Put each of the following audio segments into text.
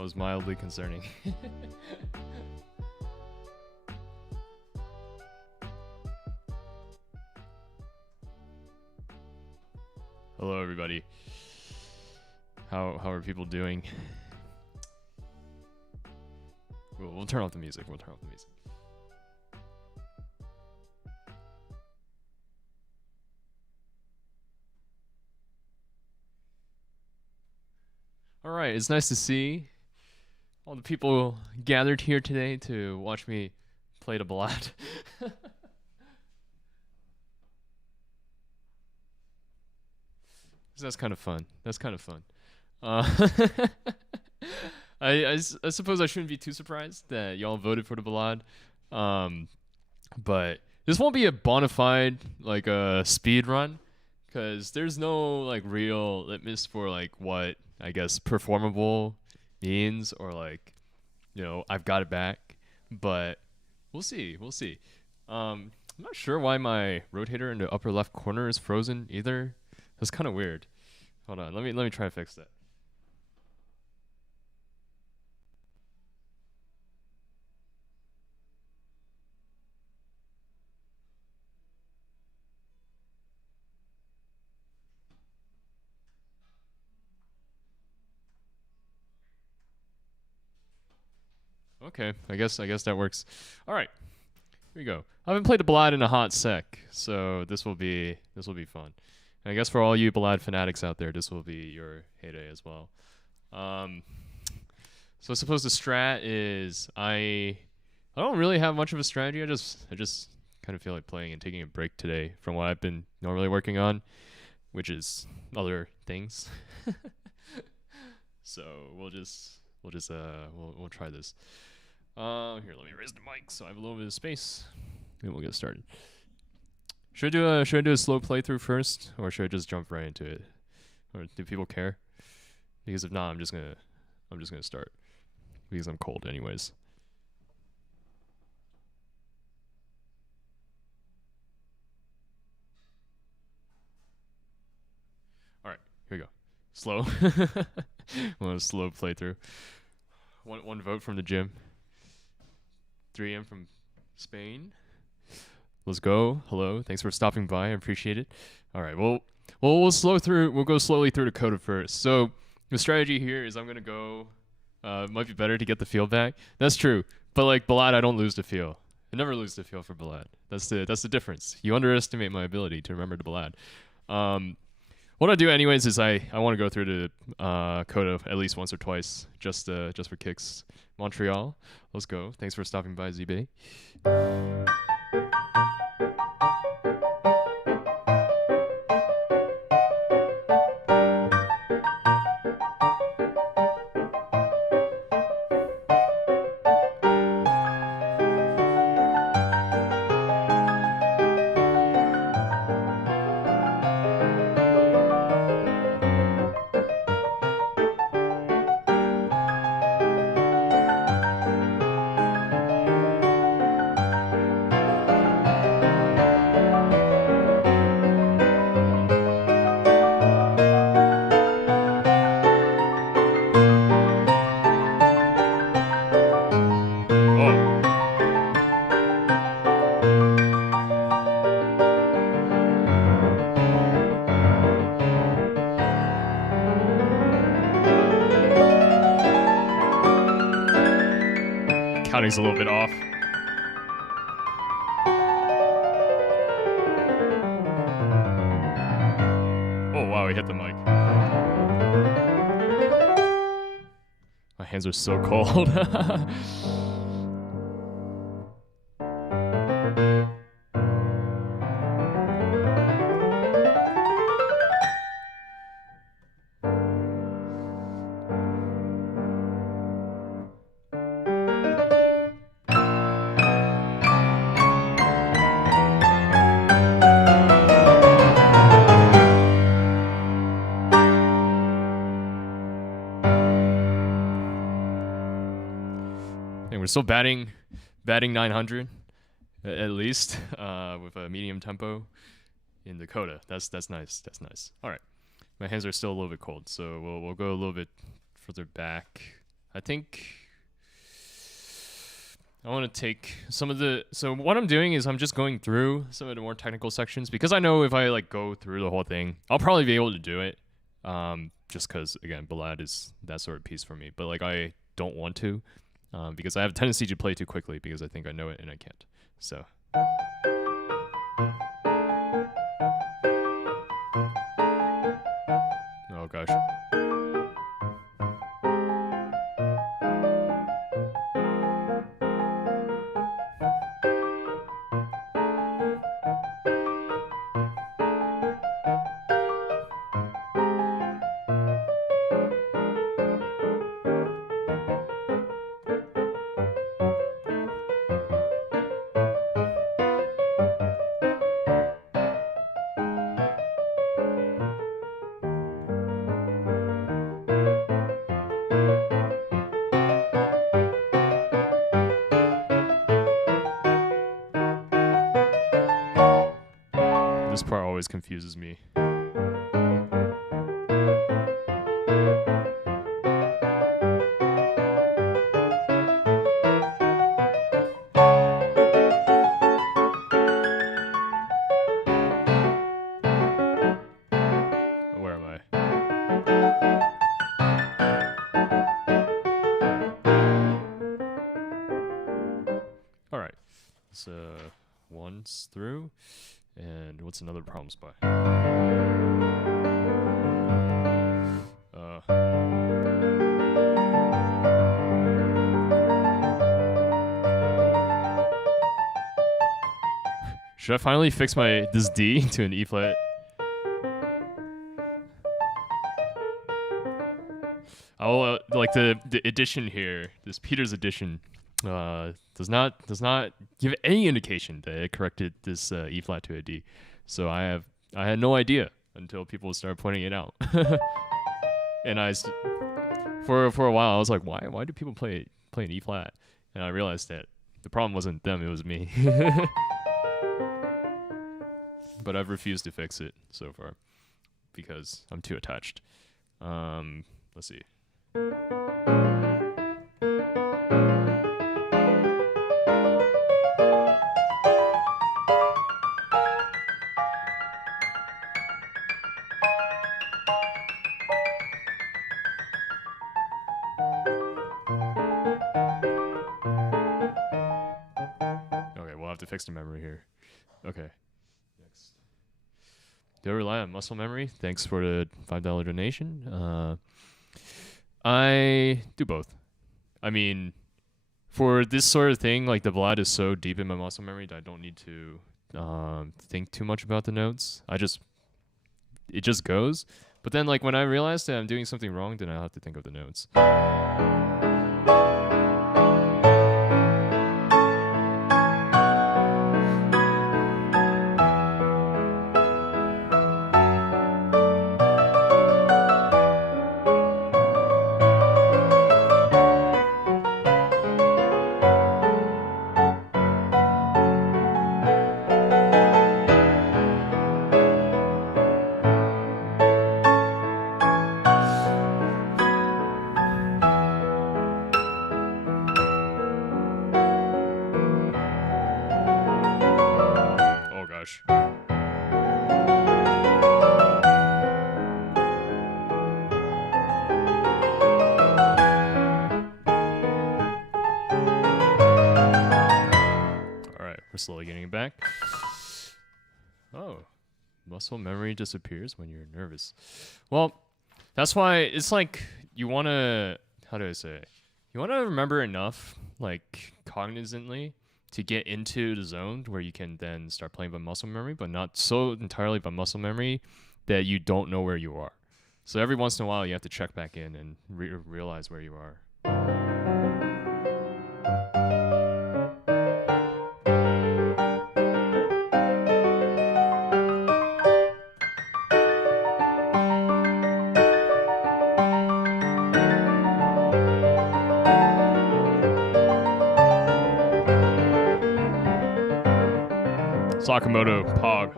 was mildly concerning. Hello, everybody. How are people doing? We'll turn off the music. We'll turn off the music. All right, it's nice to see all the people gathered here today to watch me play the ballade. That's kind of fun. That's kind of fun. I suppose I shouldn't be too surprised that y'all voted for the ballade. But this won't be a bona fide like a speed run, because there's no like real litmus for like what I guess performable means, or like, you know, I've got it back. But we'll see. We'll see. I'm not sure why my rotator in the upper left corner is frozen either. That's kind of weird. Hold on. Let me try to fix that. Okay, I guess that works. All right, here we go. I haven't played the ballade in a hot sec, so this will be fun. And I guess for all you ballade fanatics out there, this will be your heyday as well. So I suppose the strat is I don't really have much of a strategy. I just kind of feel like playing and taking a break today from what I've been normally working on, which is other things. So we'll try this. Here, let me raise the mic so I have a little bit of space, and we'll get started. Should I do a slow playthrough first, or should I just jump right into it? Or do people care? Because if not, I'm just gonna start, because I'm cold anyways. All right, here we go. Slow. Want a slow playthrough. One vote from the gym. 3 a.m. from Spain. Let's go. Hello. Thanks for stopping by. I appreciate it. All right. We'll go slowly through the Coda first. So the strategy here is I'm gonna go. It might be better to get the feel back. That's true. But like ballade, I don't lose the feel. I never lose the feel for ballade. That's the difference. You underestimate my ability to remember the ballade. What I do anyways is I want to go through the Coda at least once or twice, just for kicks. Montreal, let's go. Thanks for stopping by, ZB. Counting's a little bit off. Oh wow, he hit the mic. My hands are so cold. And we're still batting 900 at least with a medium tempo in the Coda. That's nice. That's nice. All right, my hands are still a little bit cold, so we'll go a little bit further back. I think I want to take some of the. So what I'm doing is I'm just going through some of the more technical sections because I know if I like go through the whole thing, I'll probably be able to do it. Just because again, ballade is that sort of piece for me. But like I don't want to, because I have a tendency to play too quickly because I think I know it and I can't. So. Oh gosh. This part always confuses me. Where am I? All right. So once through. And what's another problem spot? Should I finally fix this D to an E flat? I'll like the addition here. This Peter's addition does not give any indication that it corrected this E flat to a D. So I had no idea until people started pointing it out. And for a while I was like, why do people play an E flat? And I realized that the problem wasn't them, it was me. But I've refused to fix it so far because I'm too attached. Let's see. Okay, we'll have to fix the memory here. Okay. Next. Do I rely on muscle memory? Thanks for the $5 donation. I do both. I mean, for this sort of thing, like the ballade is so deep in my muscle memory that I don't need to think too much about the notes. It just goes. But then, like when I realize that I'm doing something wrong, then I'll have to think of the notes. Slowly getting it back. Oh, muscle memory disappears when you're nervous. Well, that's why it's like you want to, how do I say it? You want to remember enough, like cognizantly, to get into the zone where you can then start playing by muscle memory, but not so entirely by muscle memory that you don't know where you are. So every once in a while, you have to check back in and realize where you are. Sakamoto, Pog.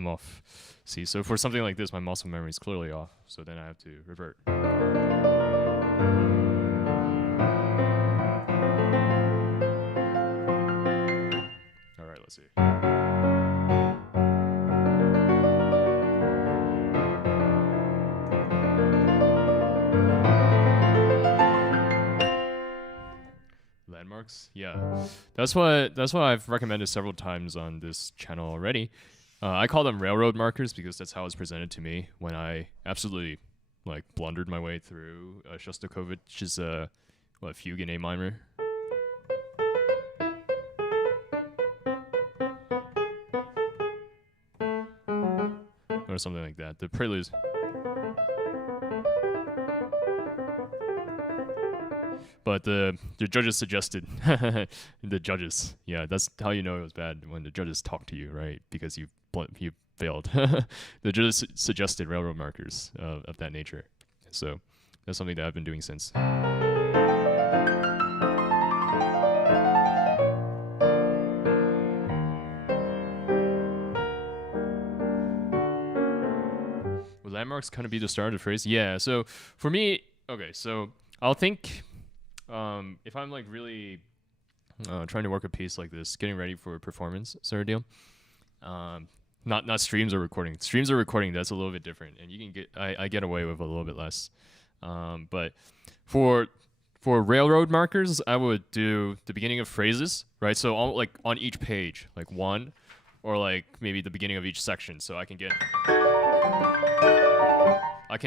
I'm off. See, so for something like this, my muscle memory is clearly off. So then I have to revert. All right, let's see. Landmarks, yeah, that's what I've recommended several times on this channel already. I call them railroad markers because that's how it's presented to me when I absolutely like blundered my way through Shostakovich's fugue in A minor. Or something like that. The preludes. But the judges suggested the judges, yeah, that's how you know it was bad, when the judges talk to you, right? Because you failed. The judges suggested railroad markers of that nature. So that's something that I've been doing since. Would landmarks kind of be the start of the phrase? Yeah, so for me, okay, so I'll think if I'm like really trying to work a piece like this, getting ready for a performance sort of deal, not streams or recording. Streams or recording, that's a little bit different, and you can get I get away with a little bit less. But for railroad markers, I would do the beginning of phrases, right? So like on each page, like one, or like maybe the beginning of each section, so I can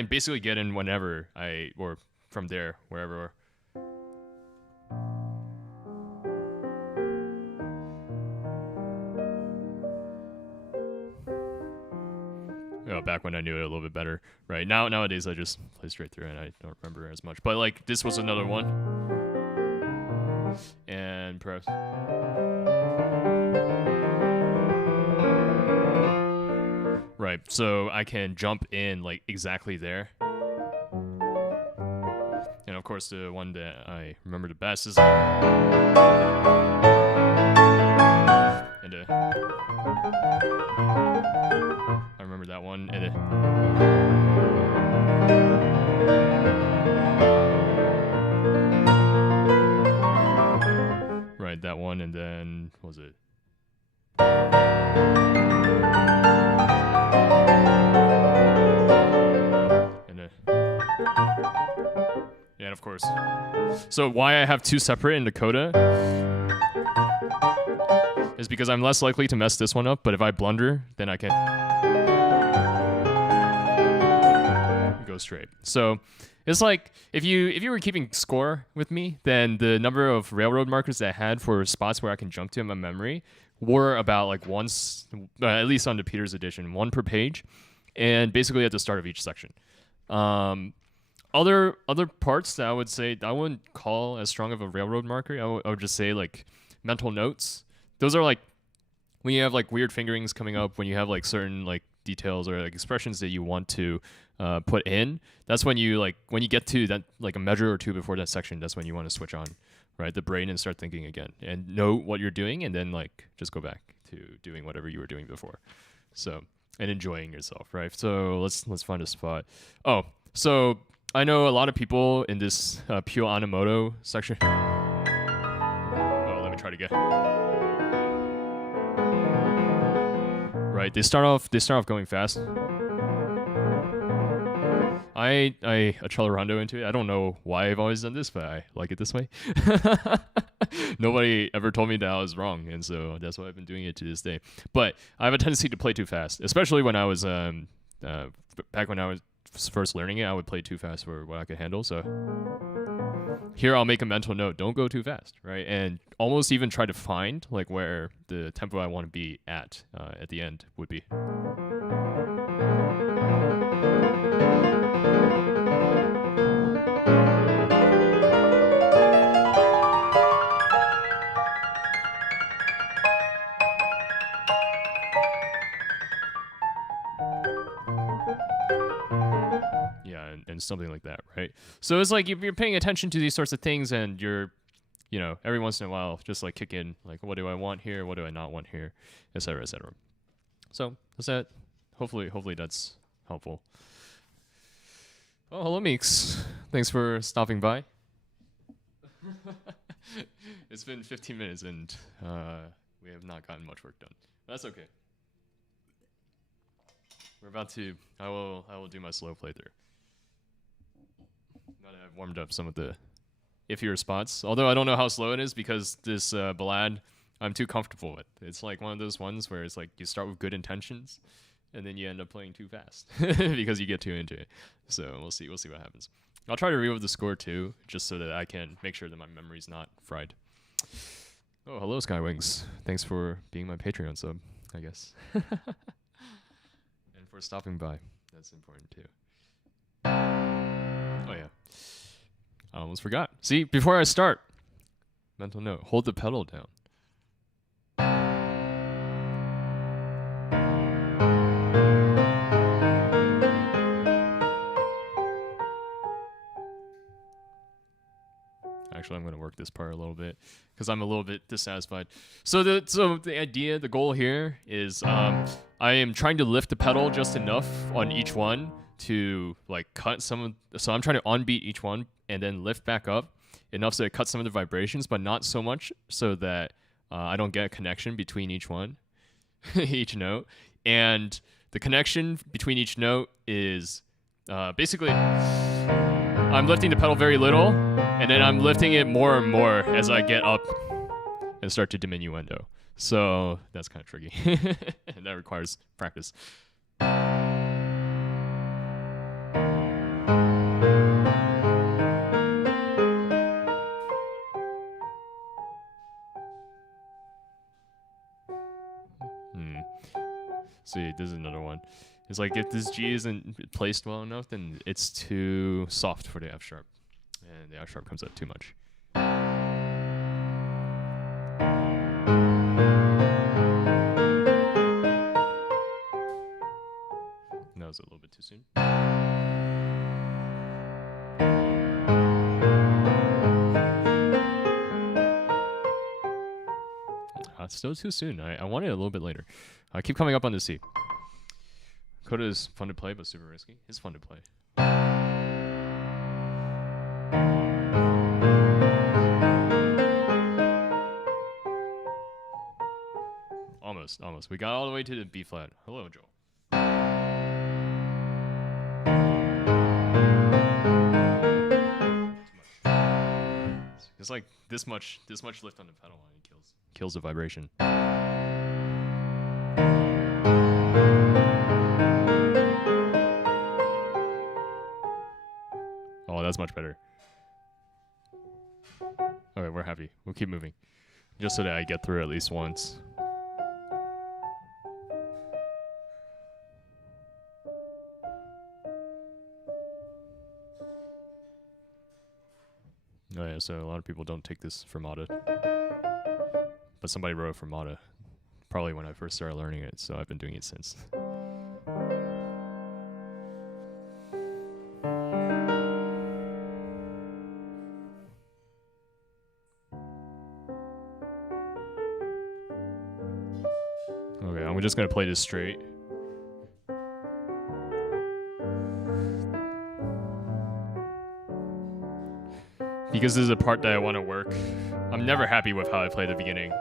basically get in whenever or from there, wherever. Back when I knew it a little bit better, right? Nowadays I just play straight through and I don't remember as much. But like this was another one, and perhaps right. So I can jump in like exactly there, and of course the one that I remember the best is and I remember that one. And right, that one, and then what was it? And yeah, and of course. So why I have two separate in the Coda is because I'm less likely to mess this one up, but if I blunder, then I can go straight. So it's like if you were keeping score with me, then the number of railroad markers that I had for spots where I can jump to in my memory were about like once, at least on the Peters edition, one per page, and basically at the start of each section. Other parts that I would say I wouldn't call as strong of a railroad marker. I would just say like mental notes. Those are like when you have like weird fingerings coming up, when you have like certain like details or like expressions that you want to put in. That's when you get to that like a measure or two before that section. That's when you want to switch on, right, the brain and start thinking again and know what you're doing, and then like just go back to doing whatever you were doing before. So and enjoying yourself, right? So let's find a spot. Oh, so I know a lot of people in this Pure Anamoto section. Oh, let me try to get. Right, they start off going fast. I accelerando into it. I don't know why I've always done this, but I like it this way. Nobody ever told me that I was wrong, and so that's why I've been doing it to this day. But I have a tendency to play too fast, especially when I was back when I was first learning it. I would play too fast for what I could handle. So here I'll make a mental note: don't go too fast, right? And almost even try to find like where the tempo I want to be at the end would be. And something like that, right? So it's like you're paying attention to these sorts of things, and you're, every once in a while, just like kick in, like, what do I want here? What do I not want here? Et cetera, et cetera. So that's that. hopefully that's helpful. Oh, hello, Meeks. Thanks for stopping by. It's been 15 minutes and we have not gotten much work done. That's okay. We're about to. I will do my slow playthrough. Now that I've warmed up some of the iffier spots. Although I don't know how slow it is because this ballade I'm too comfortable with. It's like one of those ones where it's like you start with good intentions and then you end up playing too fast because you get too into it. So we'll see what happens. I'll try to read over the score too, just so that I can make sure that my memory's not fried. Oh, hello, Skywings. Thanks for being my Patreon sub, I guess. And for stopping by. That's important too. Oh yeah. I almost forgot. See, before I start, mental note, hold the pedal down. Actually, I'm going to work this part a little bit because I'm a little bit dissatisfied. So the idea, the goal here is I am trying to lift the pedal just enough on each one to like cut some of. So I'm trying to on-beat each one and then lift back up enough so it cuts some of the vibrations, but not so much so that I don't get a connection between each one, each note. And the connection between each note is basically I'm lifting the pedal very little, and then I'm lifting it more and more as I get up and start to diminuendo. So that's kind of tricky. And that requires practice. See, this is another one. It's like if this G isn't placed well enough, then it's too soft for the F sharp. And the F sharp comes out too much. That was a little bit too soon. It's still too soon. I want it a little bit later. I keep coming up on the C. Coda is fun to play, but super risky. It's fun to play. Almost. We got all the way to the B flat. Hello, Joel. It's like this much lift on the pedal and it kills the vibration. Oh, that's much better. Okay, we're happy. We'll keep moving. Just so that I get through at least once. Oh yeah, so a lot of people don't take this fermata. But somebody wrote fermata probably when I first started learning it, so I've been doing it since. Okay, I'm just gonna play this straight. Because this is a part that I want to work. I'm never happy with how I play the beginning.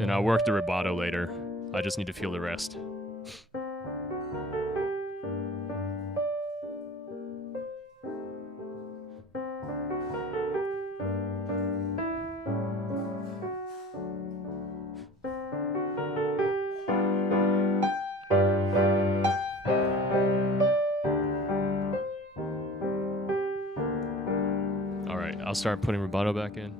And I'll work the rubato later. I just need to feel the rest. Alright, I'll start putting rubato back in.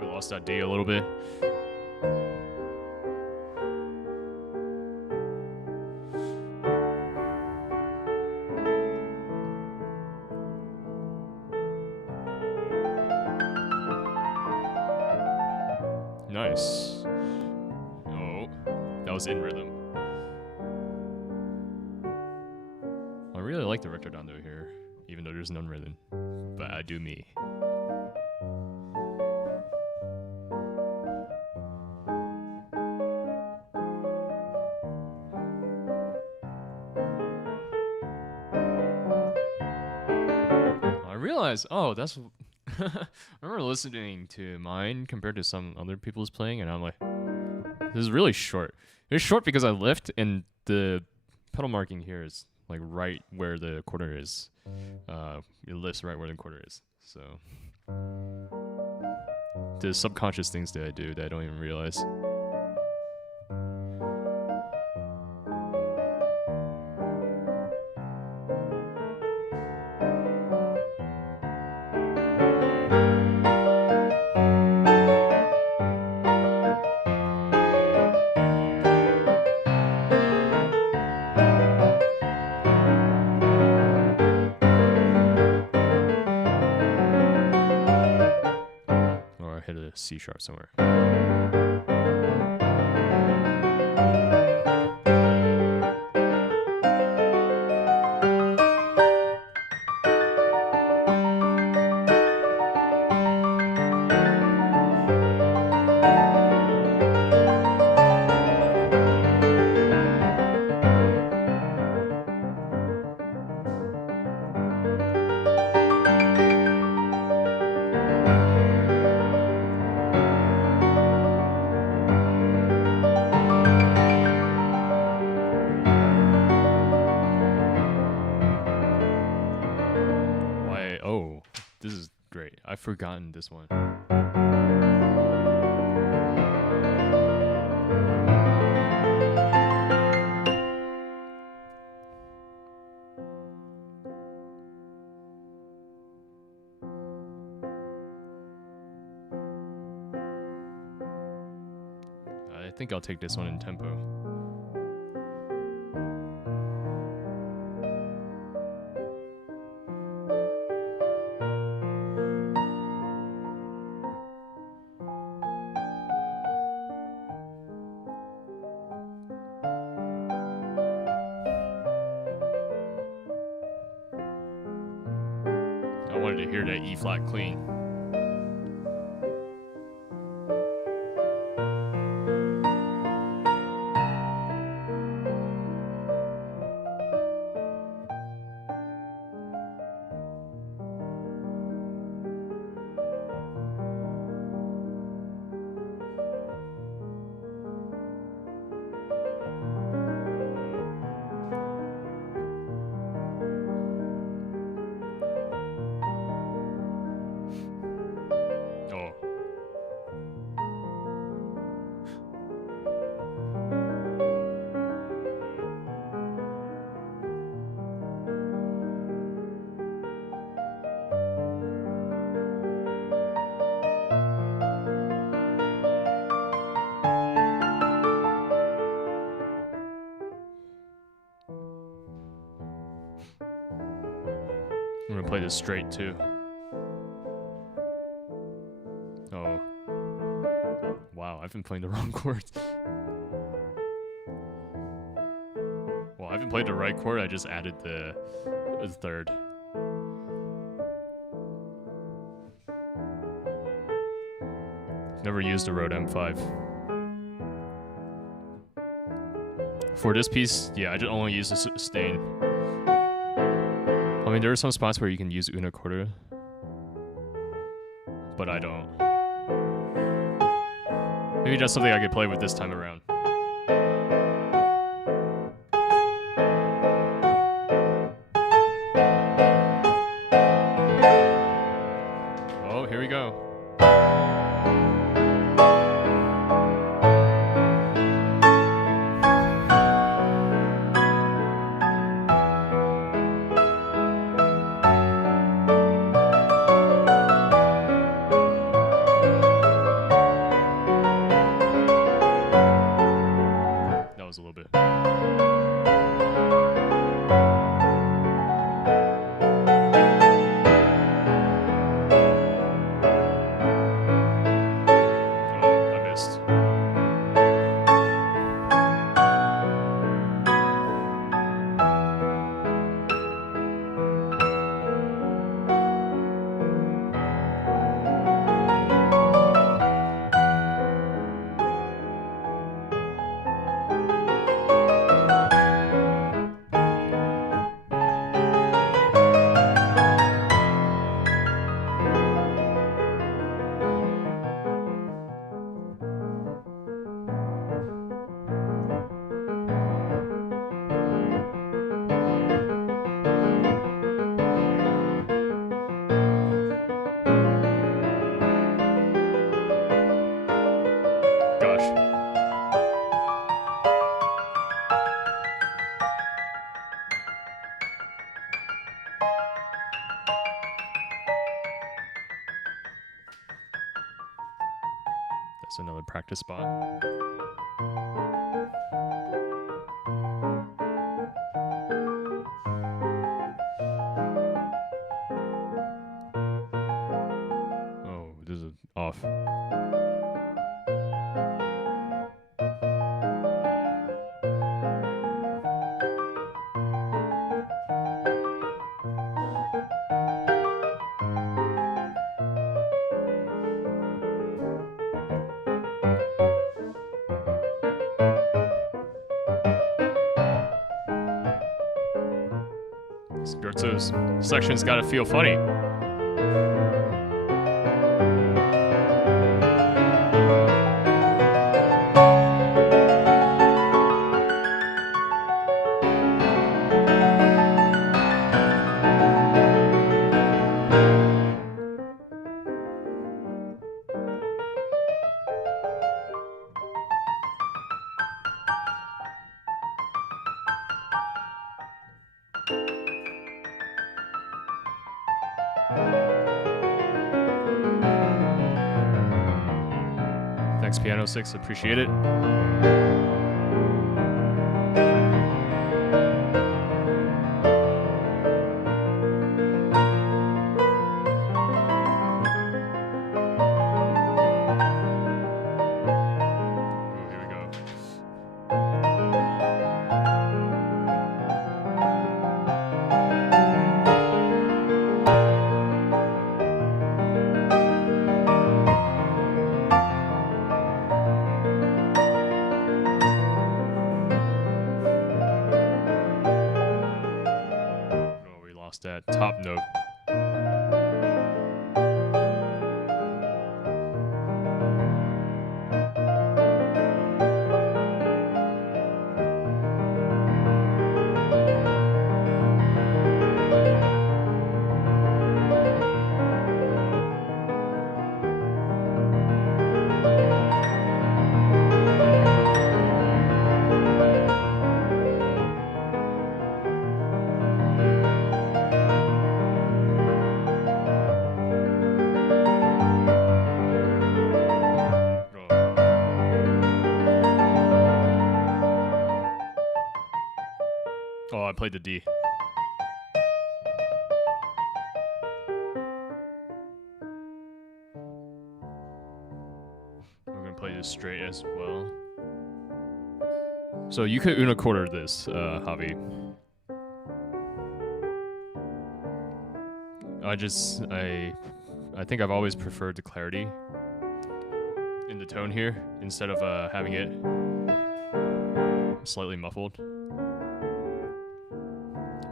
We lost that D a little bit. Nice. Oh. was in rhythm. I really like the retornado here, even though there's none rhythm. But I do me. I realized, oh, that's... I remember listening to mine compared to some other people's playing, and I'm like, this is really short. It's short because I lift, and the pedal marking here is like right where the quarter is. It lifts right where the quarter is. So the subconscious things that I do that I don't even realize. Hit a C sharp somewhere. I've forgotten this one. I think I'll take this one in tempo. I wanted to hear that E flat clean. I'm gonna play this straight too. Oh. Wow, I've been playing the wrong chords. Well, I haven't played the right chord, I just added the third. Never used a Rode M5. For this piece, yeah, I just only use the sustain. I mean, there are some spots where you can use una quarta, but I don't. Maybe that's something I could play with this time around. Oh, here we go. That's another practice spot. Oh, this is off. Scherzo's section's gotta feel funny. Thanks, Piano 6, appreciate it. That top note. Oh, I played the D. We're gonna play this straight as well. So you could unicorder this, Javi. I think I've always preferred the clarity in the tone here instead of having it slightly muffled.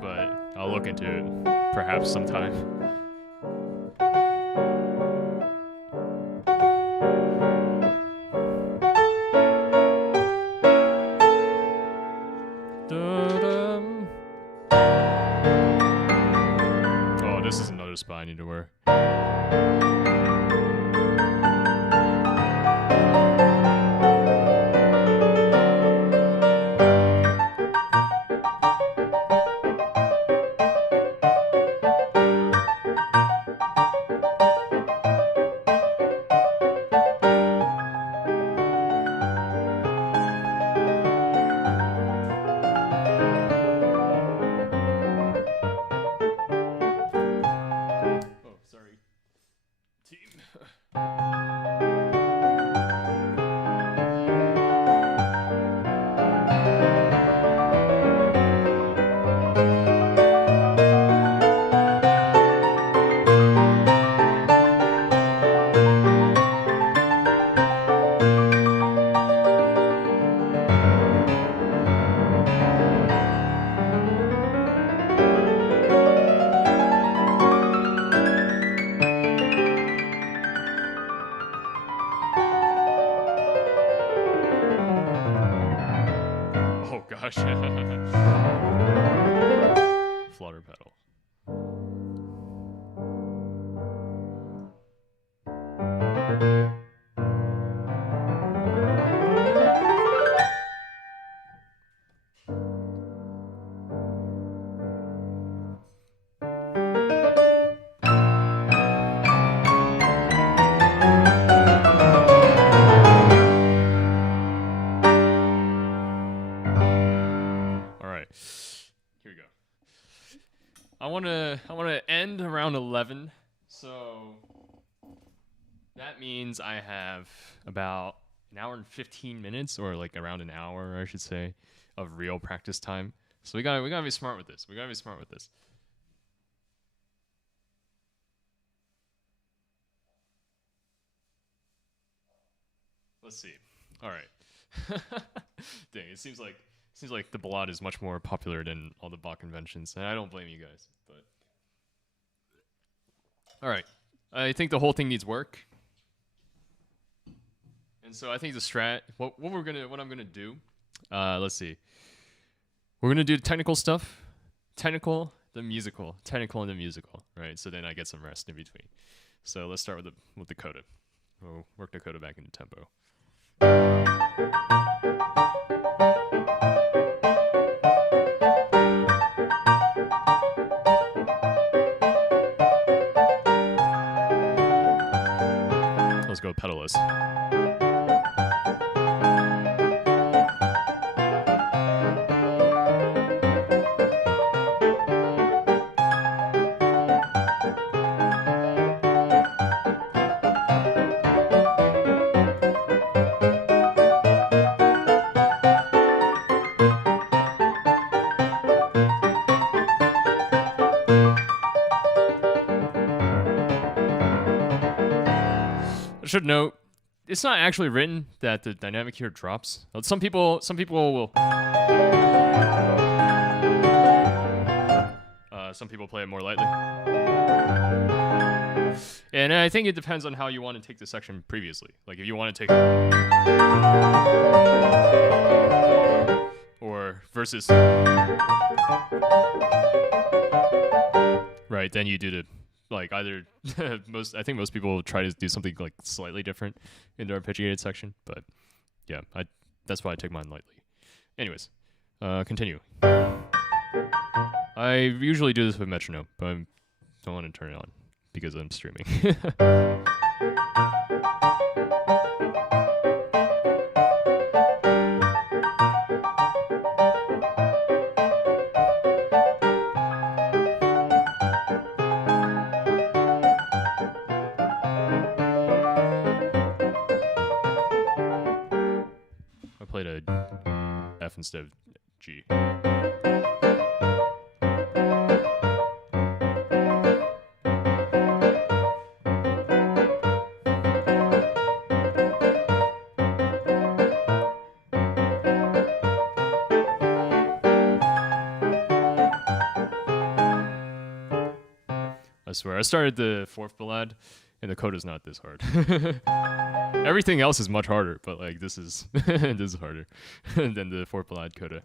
But I'll look into it perhaps sometime. Oh, this is another spot I need to wear. Gosh. Flutter pedal. I wanna end around 11. So that means I have about an hour and 15 minutes, or like around an hour, I should say, of real practice time. So we gotta be smart with this. Let's see. All right. Dang, it seems like the ballade is much more popular than all the Bach conventions, and I don't blame you guys. But all right, I think the whole thing needs work, and so I think the strat. What I'm gonna do. Let's see. We're gonna do the technical stuff, technical, the musical, technical, and the musical. Right. So then I get some rest in between. So let's start with the coda. We'll work the coda back into tempo. Let's go pedalless. I should note, it's not actually written that the dynamic here drops. Some people will. Some people play it more lightly, and I think it depends on how you want to take the section previously. Like if you want to take, or versus, right? Then you do the. Like either I think most people try to do something like slightly different in their arpeggiated section, but yeah, that's why I take mine lightly. Anyways, continue. I usually do this with metronome, but I don't want to turn it on because I'm streaming. Played a F instead of G. I swear, I started the fourth ballade, and the coda's not this hard. Everything else is much harder, but like this is this is harder than the fourth ballade coda.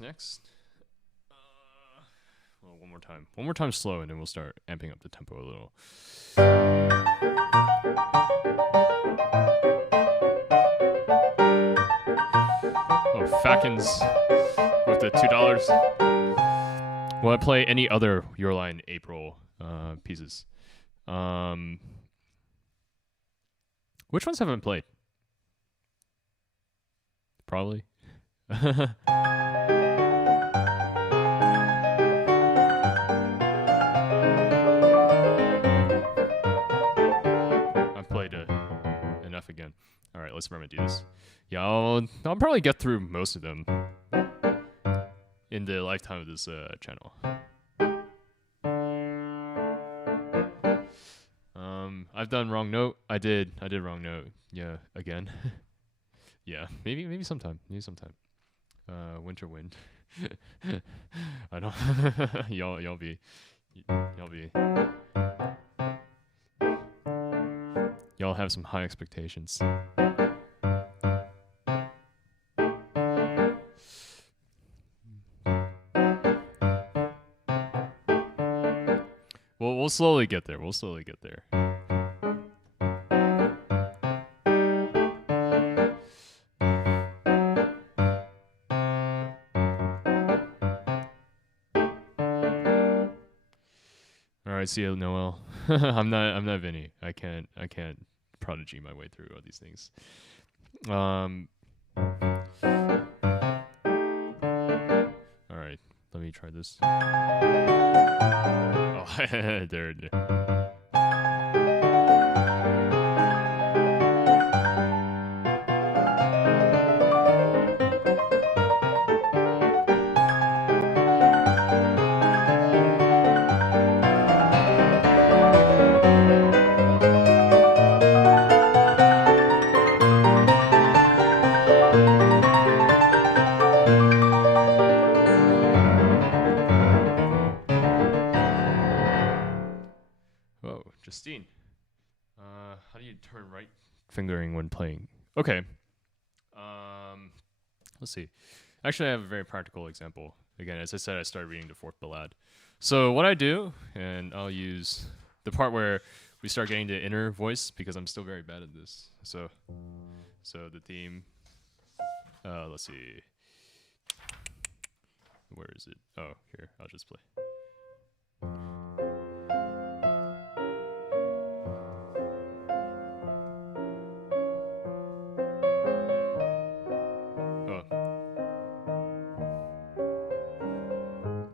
Next. Well, one more time slow, and then we'll start amping up the tempo a little. Oh, Fackins with the $2. Will I play any other Your Line April pieces? Which ones haven't played? Probably. Enough again. All right, let's remember to do this. Yeah, I'll probably get through most of them in the lifetime of this channel. I've done wrong note. I did wrong note. Yeah, again. Yeah, maybe sometime. Winter wind. I don't. y'all be. Y'all have some high expectations. slowly get there. We'll slowly get there. All right, see you, Noel. I'm not Vinny. I can't prodigy my way through all these things. All right, let me try this. Oh, there. Justine, how do you turn right fingering when playing? Okay. Let's see. Actually, I have a very practical example. Again, as I said, I started reading the fourth ballade. So what I do, and I'll use the part where we start getting the inner voice because I'm still very bad at this. So the theme. Let's see. Where is it? Oh, here. I'll just play.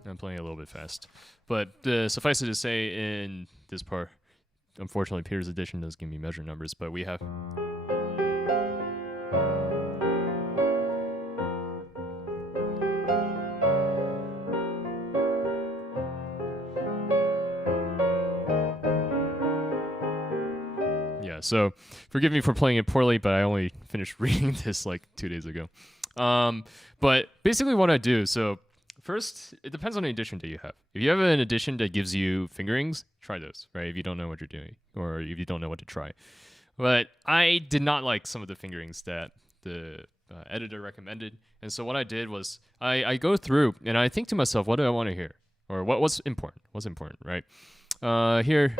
I'm playing a little bit fast, but suffice it to say, in this part, unfortunately, Peter's edition doesn't give me measure numbers, but we have. Yeah, so forgive me for playing it poorly, but I only finished reading this like 2 days ago. But basically, what I do, so. First, it depends on the edition that you have. If you have an edition that gives you fingerings, try those, right? If you don't know what you're doing, or if you don't know what to try. But I did not like some of the fingerings that the editor recommended. And so what I did was I go through and I think to myself, what do I want to hear? Or what's important? What's important, right? Here.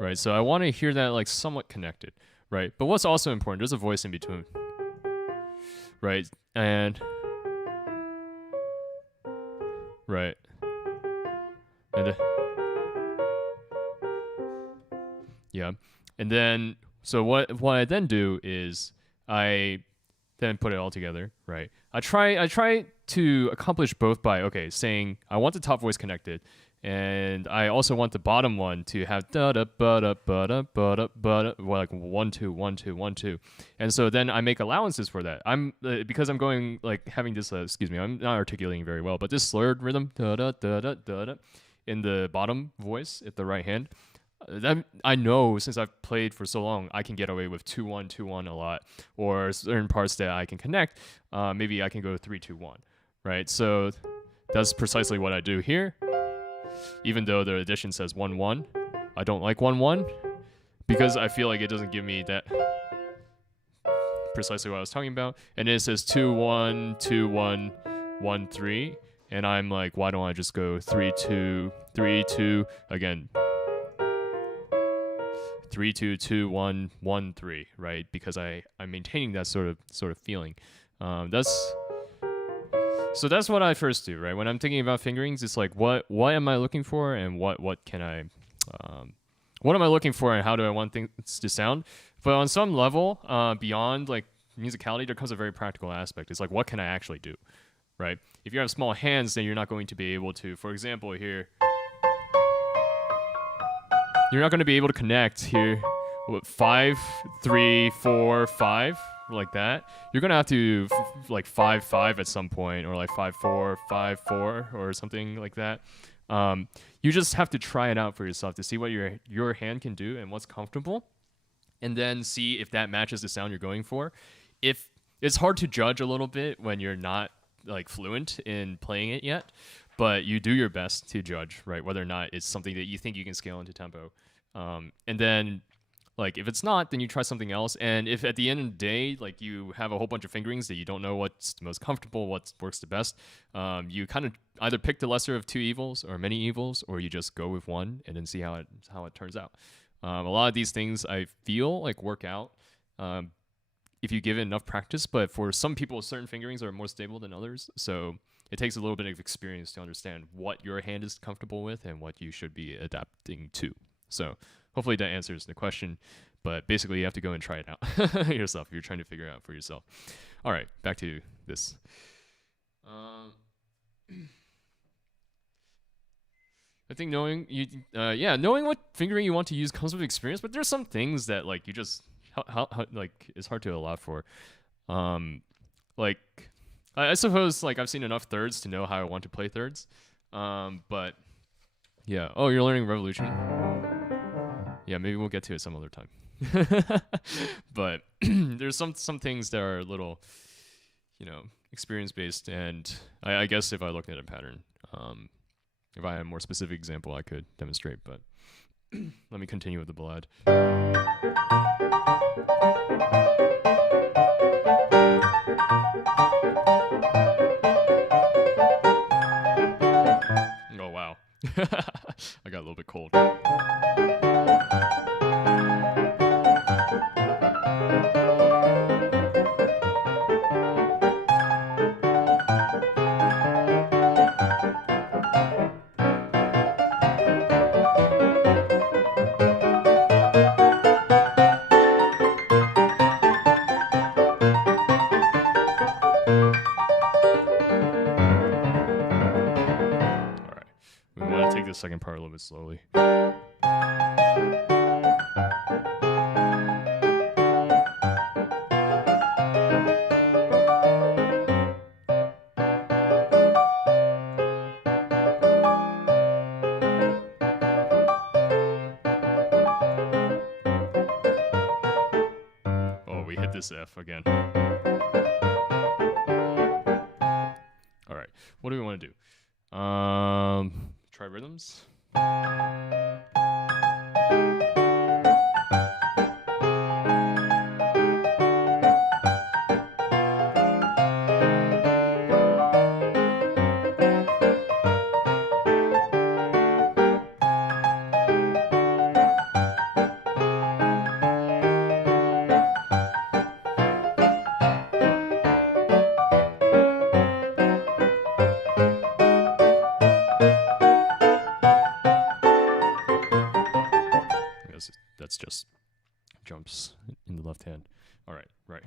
Right, so I want to hear that like somewhat connected, right? But what's also important, there's a voice in between. Right, and right, and yeah, and then so what I then do is I then put it all together, right? I try to accomplish both by saying I want the top voice connected, and I also want the bottom one to have da da ba da ba da ba da ba da, like 1 2 1 2 1 2, and so then I make allowances for that. I'm because I'm going like having this excuse me, I'm not articulating very well, but this slurred rhythm da da da da da da in the bottom voice at the right hand. That I know since I've played for so long, I can get away with 2 1 2 1 a lot, or certain parts that I can connect. Maybe I can go 3 2 1, right? So that's precisely what I do here. Even though the edition says 1 1, I don't like 1 1 because I feel like it doesn't give me that precisely what I was talking about. And it says 2 1 2 1 1 3, and I'm like, why don't I just go 3 2 3 2 again? 3 2 2 1 1 3, right? Because I'm maintaining that sort of feeling. So that's what I first do, right? When I'm thinking about fingerings, it's like what am I looking for, and what can I what am I looking for, and how do I want things to sound? But on some level, beyond like musicality, there comes a very practical aspect. It's like, what can I actually do, right? If you have small hands, then you're not going to be able to, for example, here, you're not going to be able to connect here, 5 3 4 5. Like that, you're gonna have to like 5 5 at some point, or like 5 4 5 4, or something like that. You just have to try it out for yourself to see what your hand can do and what's comfortable, and then see if that matches the sound you're going for. If it's hard to judge a little bit when you're not like fluent in playing it yet, but you do your best to judge, right, whether or not it's something that you think you can scale into tempo. And then Like if it's not, then you try something else. And if at the end of the day, like you have a whole bunch of fingerings that you don't know what's the most comfortable, what works the best, you kind of either pick the lesser of two evils or many evils, or you just go with one and then see how it turns out. A lot of these things I feel like work out if you give it enough practice, but for some people, certain fingerings are more stable than others. So it takes a little bit of experience to understand what your hand is comfortable with and what you should be adapting to. So hopefully that answers the question, but basically you have to go and try it out yourself if you're trying to figure it out for yourself. All right, back to this. I think knowing what fingering you want to use comes with experience, but there's some things that like you just how like it's hard to allow for. Like I suppose like I've seen enough thirds to know how I want to play thirds. But yeah. Oh, you're learning Revolution. Yeah, maybe we'll get to it some other time. But there's some things that are a little, experience based, and I guess if I looked at a pattern, if I had a more specific example, I could demonstrate. But let me continue with the ballade. Oh wow, I got a little bit cold. Second part a little bit slowly. Oh, we hit this F again. All right, what do we want to do? Try rhythms. That's just jumps in the left hand. All right, right.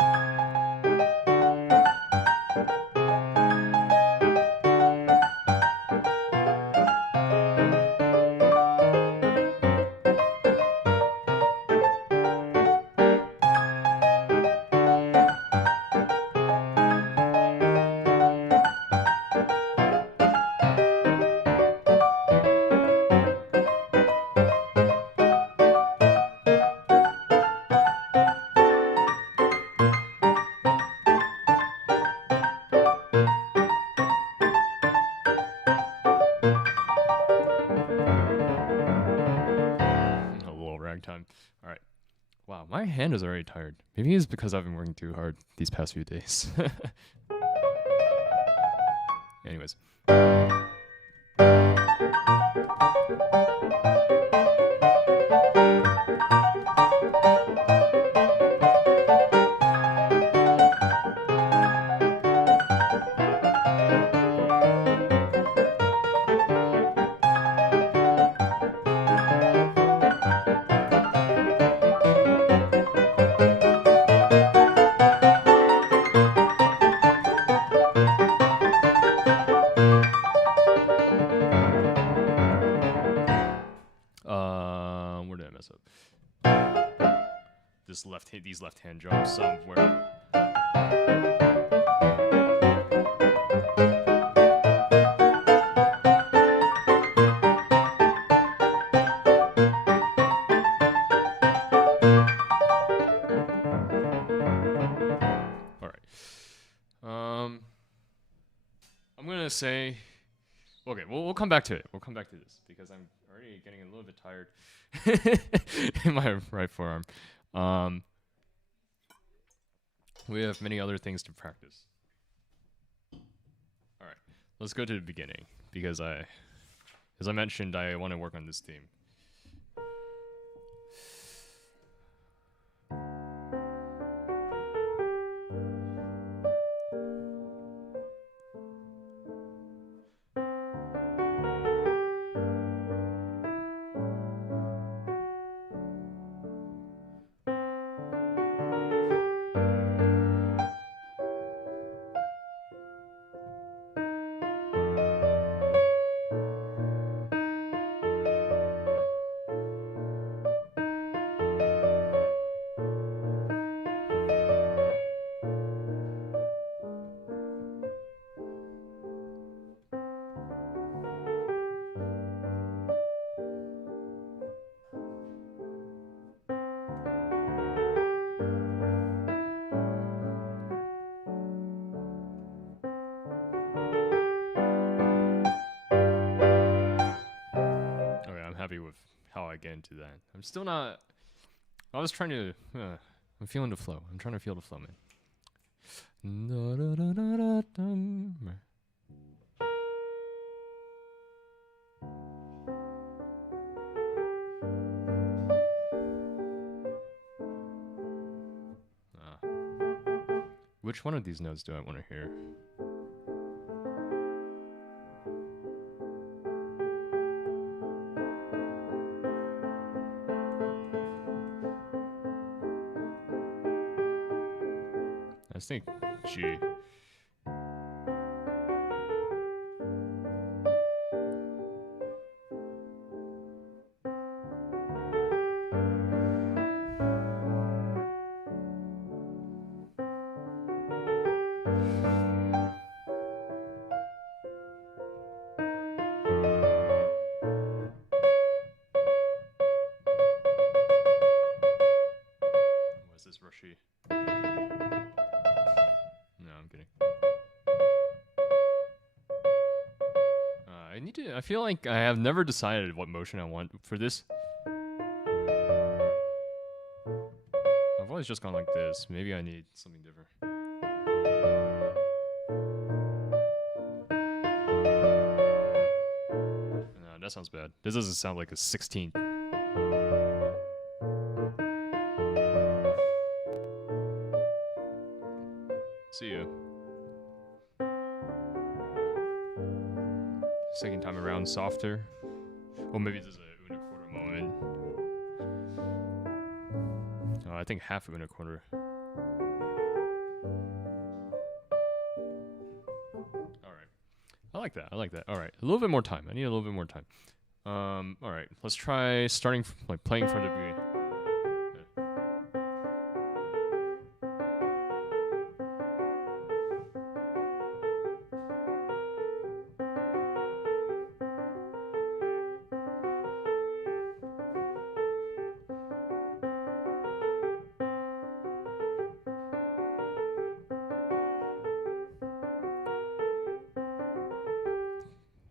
Time. All right. Wow, my hand is already tired. Maybe it's because I've been working too hard these past few days. Anyways. Where did I mess up? These left hand jumps somewhere. All right. I'm gonna say Okay, we'll come back to it. We'll come back to this because I'm already getting a little bit tired in my right forearm. We have many other things to practice. All right, let's go to the beginning because as I mentioned, I want to work on this theme. Happy with how I get into that. I'm still not. I was trying to. I'm feeling the flow. I'm trying to feel the flow, man. Which one of these notes do I want to hear? I think G. Was this rushy? No, I'm kidding. I feel like I have never decided what motion I want for this. I've always just gone like this. Maybe I need something different. No, that sounds bad. This doesn't sound like a 16th. See ya. Second time around, softer. Well, maybe this is a una quarter moment. Oh, I think half of una quarter. All right. I like that. I like that. All right. A little bit more time. I need a little bit more time. All right. Let's try starting, like playing from the beginning.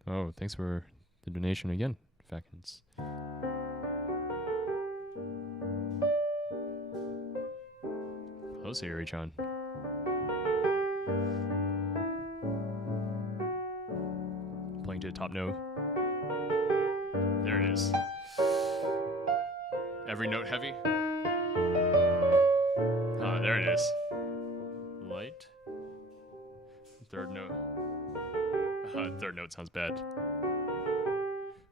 Oh, thanks for the donation again, Fackins. Hello, Sayuri-chan. Playing to the top note. There it is. Every note heavy. Ah, there it is. Light. Third note. Third note sounds bad.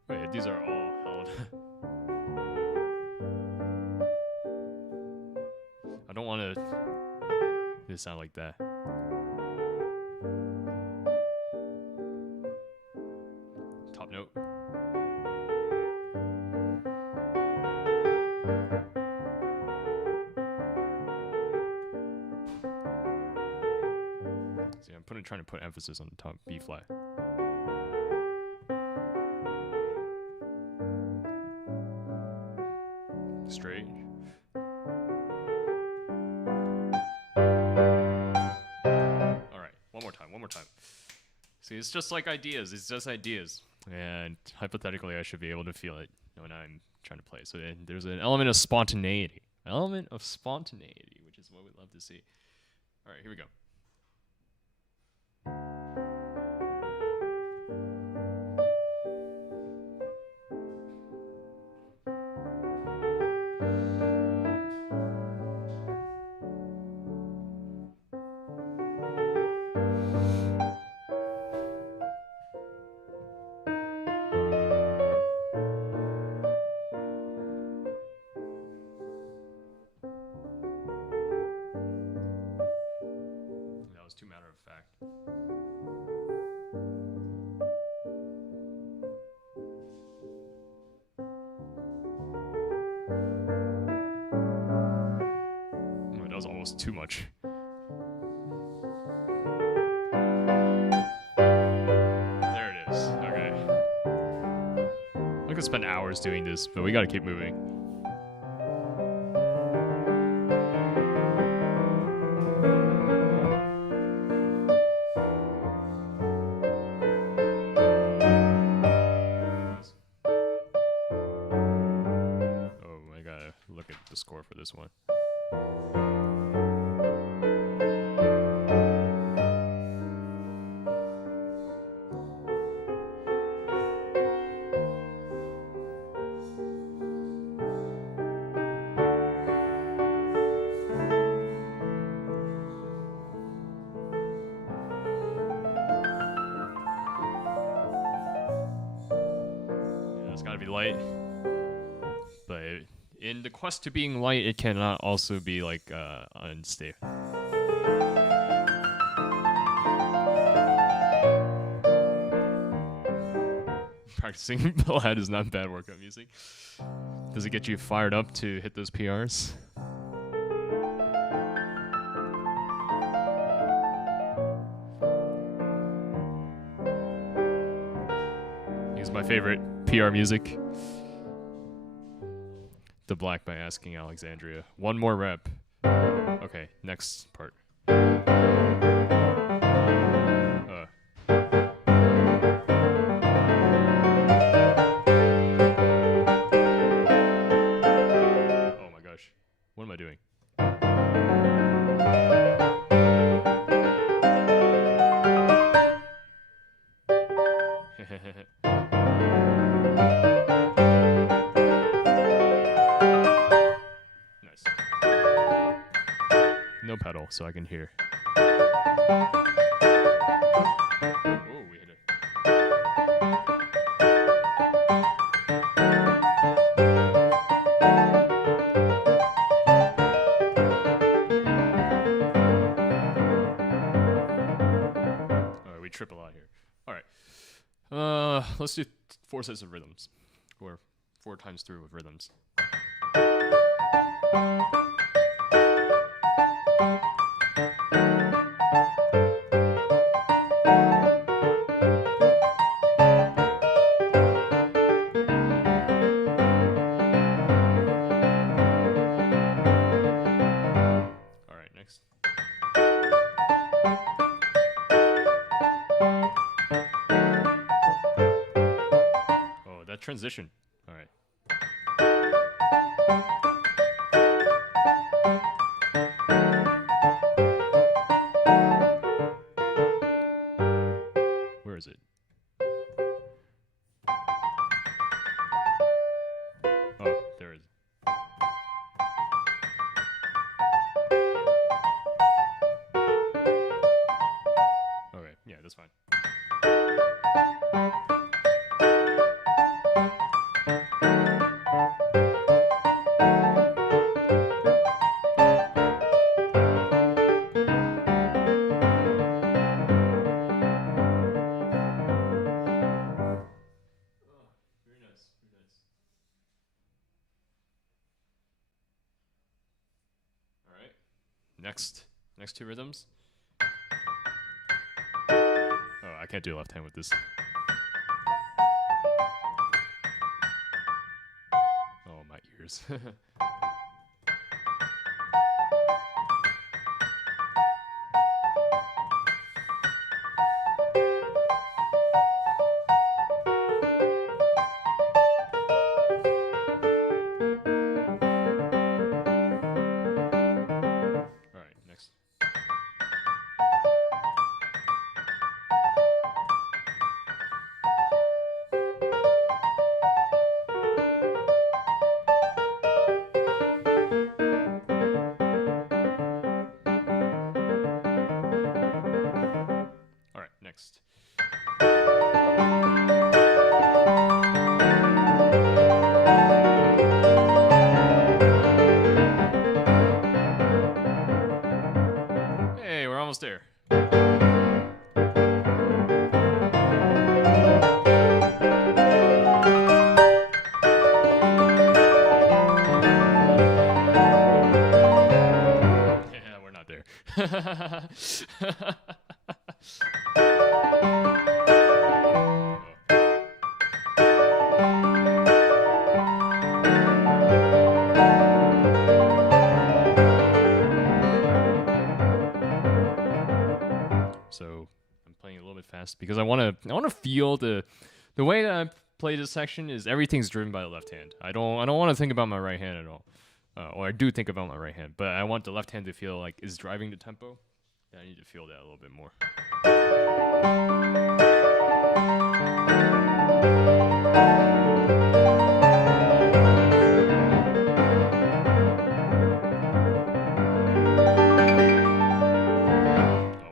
Wait, these are all held. I don't want to sound like that. Top note. See, I'm trying to put emphasis on the top B flat. Straight. All right, one more time. See, it's just like ideas. It's just ideas. And hypothetically, I should be able to feel it when I'm trying to play. So there's an element of spontaneity. Element of spontaneity, which is what we'd love to see. All right, here we go. That was too matter of fact. Oh, that was almost too much. There it is. Okay. I could spend hours doing this, but we gotta keep moving. Score for this one. Yeah, it's gotta be light, but in the quest to being light, it cannot also be like unstable. Practicing Ballade is not bad workout music. Does it get you fired up to hit those PRs? Here's my favorite PR music. The Black by Asking Alexandria. One more rep. Okay, next part. Oh my gosh. What am I doing? No pedal, so I can hear. Oh, we hit it. Alright, we triple out here. Alright. Let's do 4 sets of rhythms. Or 4 times through with rhythms. Transition. All right. Where is it? Oh, there it is. Okay, yeah, that's fine. Next 2 rhythms. Oh, I can't do left hand with this. Oh, my ears. So I'm playing a little bit fast because I want to feel the way that I play this section is everything's driven by the left hand. I don't want to think about my right hand at all. Or I do think about my right hand, but I want the left hand to feel like is driving the tempo. And I need to feel that a little bit more. Oh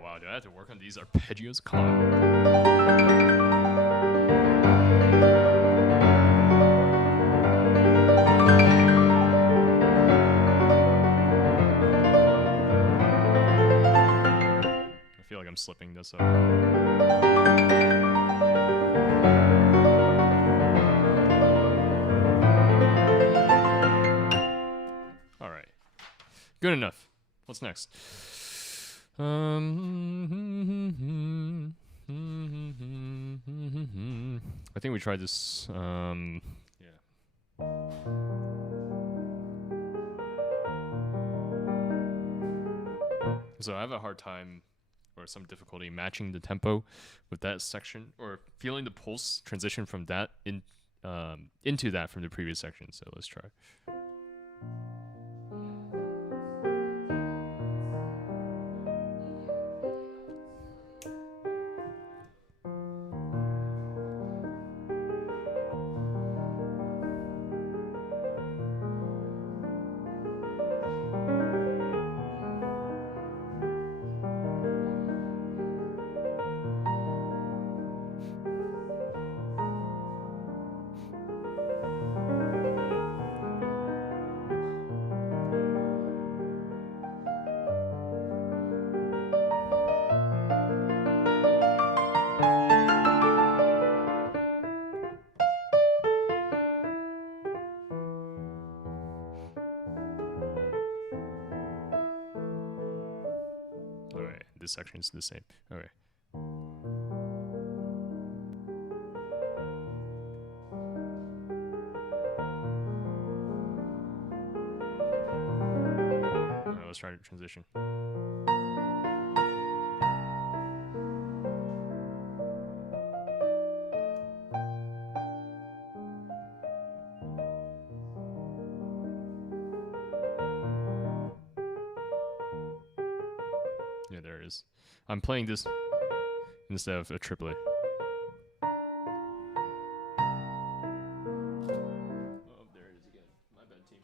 wow, do I have to work on these arpeggios? Come on. I'm slipping this up. All right. Good enough. What's next? I think we tried this. Yeah. So I have a hard time or some difficulty matching the tempo with that section or feeling the pulse transition from that into that from the previous section. So let's try. This section is the same. Okay. Let's try to transition. Yeah, there it is. I'm playing this instead of a triplet. Oh, there it is again. My bad, team.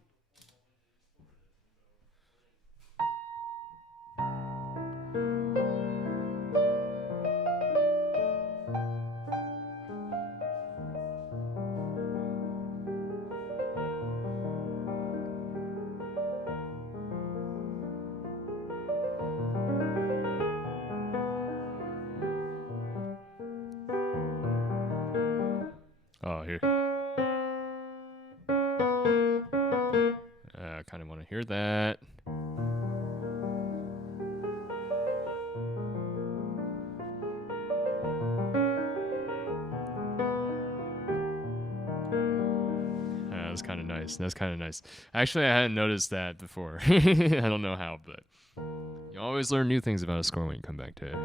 Oh, here. I kind of want to hear that. That's kind of nice. That's kind of nice. Actually, I hadn't noticed that before. I don't know how, but you always learn new things about a score when you come back to it.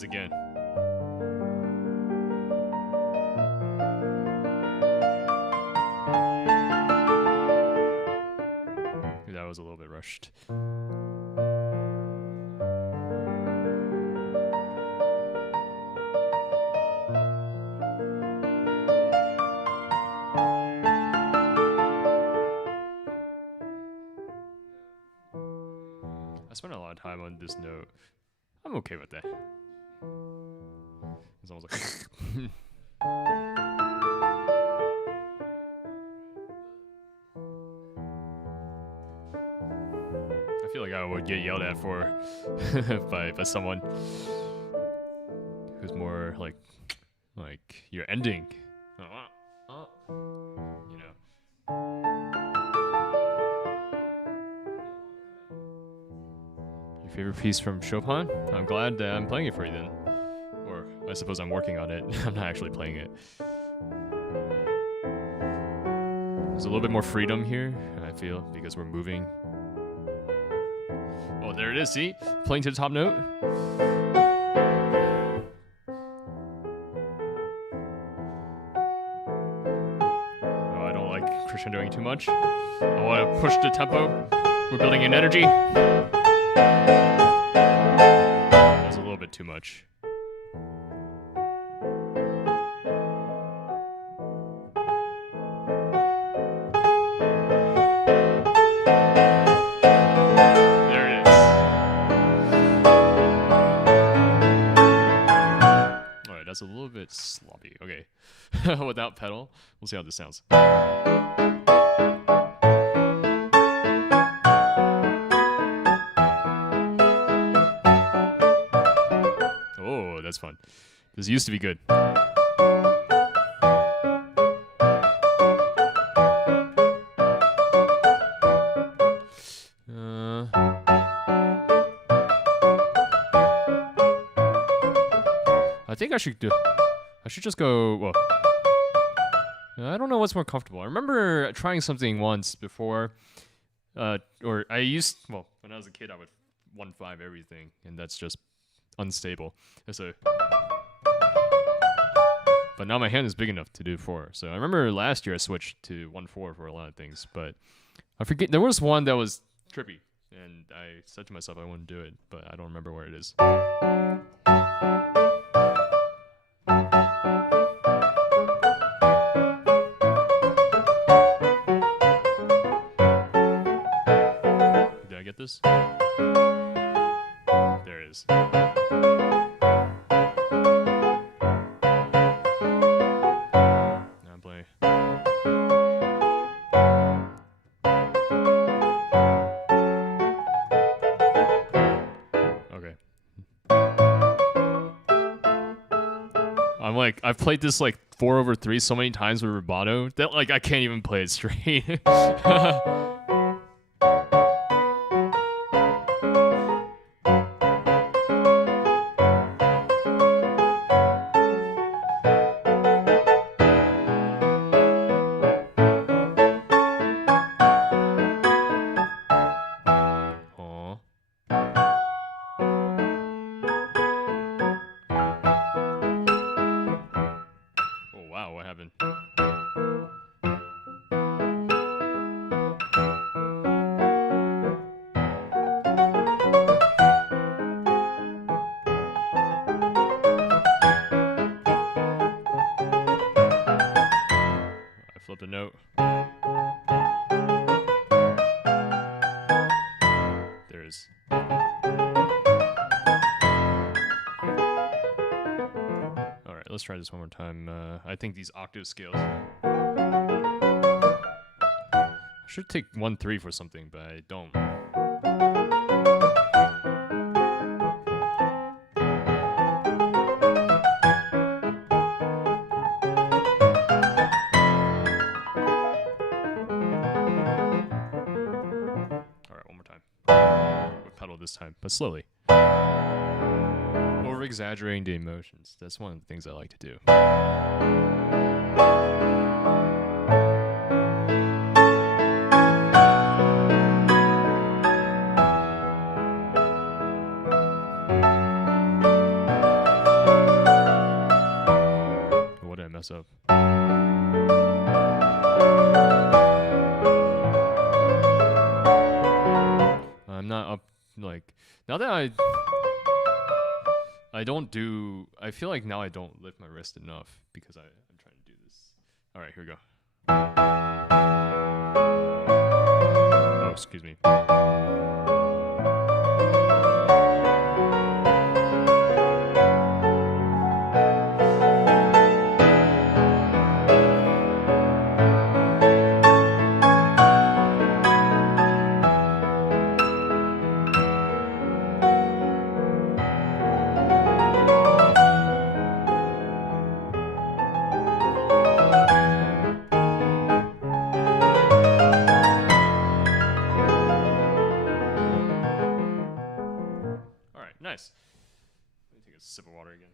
Again. That was a little bit rushed. I spent a lot of time on this note. I'm okay with that. It's almost like I feel like I would get yelled at for by someone who's more like you're ending. You know. Your favorite piece from Chopin? I'm glad I'm playing it for you then. Or I suppose I'm working on it. I'm not actually playing it. There's a little bit more freedom here, I feel, because we're moving. Oh, there it is, see? Playing to the top note. Oh, I don't like crescendoing too much. I want to push the tempo. We're building in energy. That's a little bit too much. That's a little bit sloppy. Okay. Without pedal, we'll see how this sounds. Oh, that's fun. This used to be good. I think I should just go, well, I don't know what's more comfortable. I remember trying something once before, or I used, well, when I was a kid, I would 1/5 everything, and that's just unstable. But now my hand is big enough to do 4. So I remember last year I switched to 1/4 for a lot of things, but I forget, there was one that was trippy, and I said to myself I wouldn't do it, but I don't remember where it is. This? There it is. Now I'm playing. Okay. I'm like, I've played this like 4/3 so many times with rubato that like I can't even play it straight. The note. There it is. Alright, let's try this one more time. I think these octave scales. I should take 1/3 for something, but I don't. This time, but slowly. Over exaggerating the emotions. That's one of the things I like to do. What did I mess up? I'm not up. Like, now that I don't do, I feel like now I don't lift my wrist enough because I'm trying to do this. All right, here we go. Oh, excuse me. a sip of water again.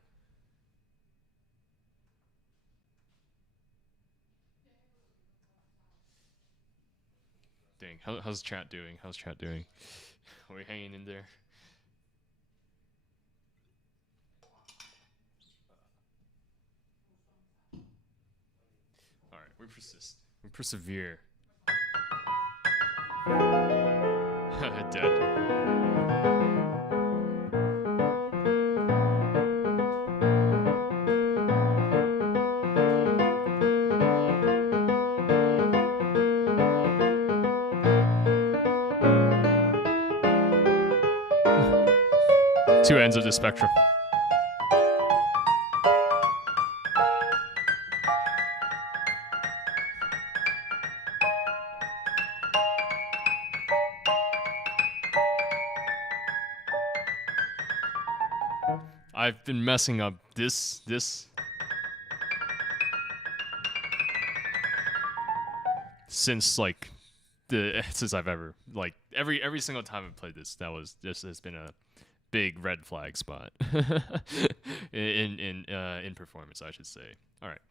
Dang, how's chat doing? How's chat doing? Are we hanging in there? All right, we persist. We persevere. Dead. 2 ends of the spectrum. I've been messing up this since like since I've ever like every single time I've played this has been a big red flag spot in performance, I should say. All right.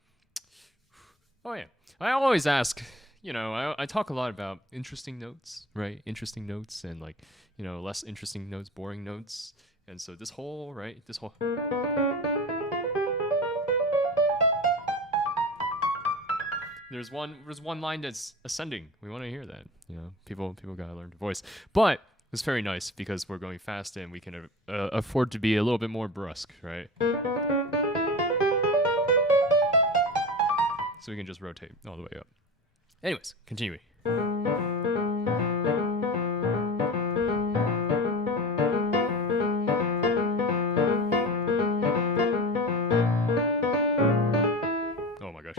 Oh yeah, I always ask. I talk a lot about interesting notes, right? Interesting notes and like less interesting notes, boring notes. And so this whole there's one line that's ascending. We want to hear that. People gotta learn to voice. But it's very nice because we're going fast and we can afford to be a little bit more brusque, right? So we can just rotate all the way up. Anyways, continuing. Oh my gosh.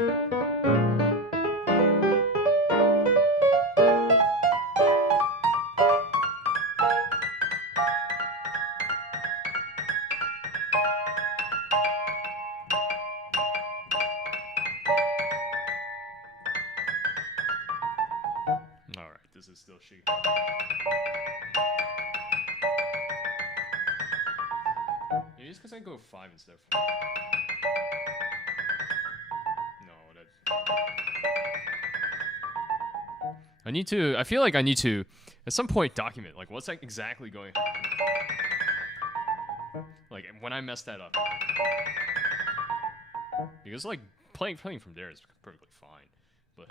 This is still she. Maybe it's because I go 5 instead of 4. No, that. I feel like I need to, at some point, document, like, what's like exactly going on. Like, when I mess that up. Because, like, playing from there is perfectly fine. But,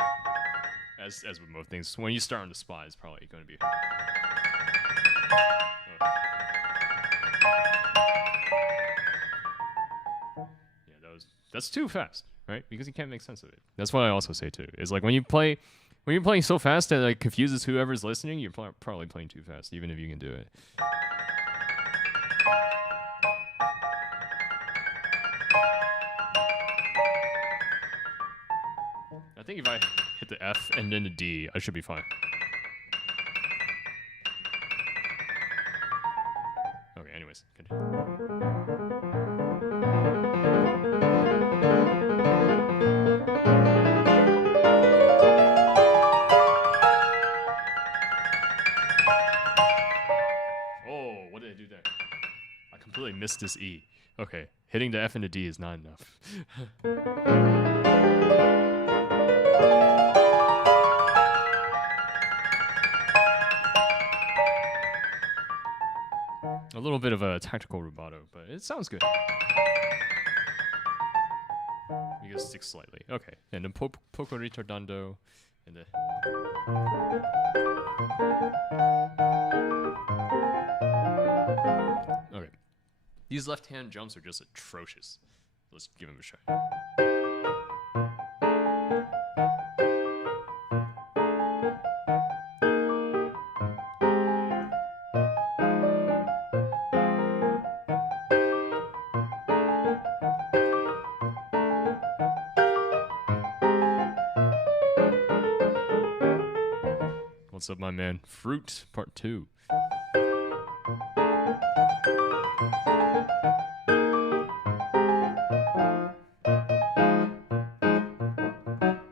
as with most things, when you start on the spot, it's probably going to be... Yeah, that's too fast, right? Because you can't make sense of it. That's what I also say, too. Is, like, when you're playing so fast that it, like, confuses whoever's listening, you're probably playing too fast, even if you can do it. I think if I hit the F and then the D, I should be fine. Okay, anyways, continue. Oh, what did I do there? I completely missed this E. Okay, hitting the F and the D is not enough. A little bit of a tactical rubato, but it sounds good. You can stick slightly. Okay, and then poco ritardando, and then... Okay. These left-hand jumps are just atrocious. Let's give them a shot. What's up, my man? Fruit, part 2. I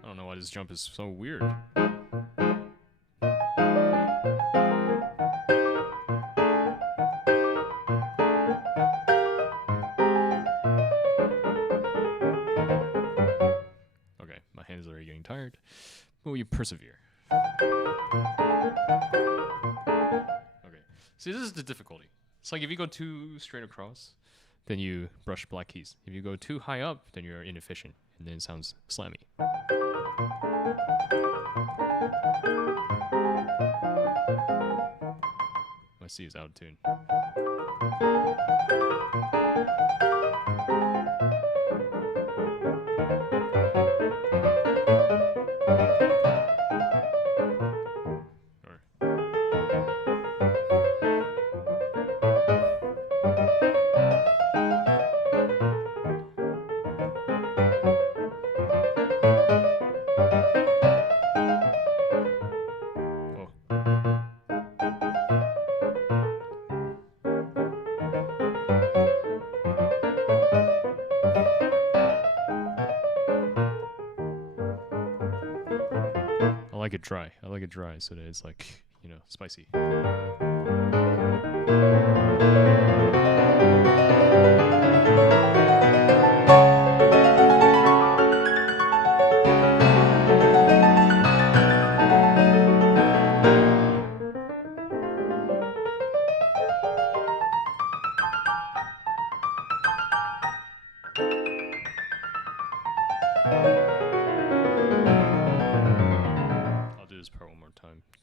don't know why this jump is so weird. Will you persevere? Okay. See, this is the difficulty. It's like if you go too straight across, then you brush black keys. If you go too high up, then you're inefficient, and then it sounds slammy. My C is out of tune. I like it dry. I like it dry so that it's like, you know, spicy.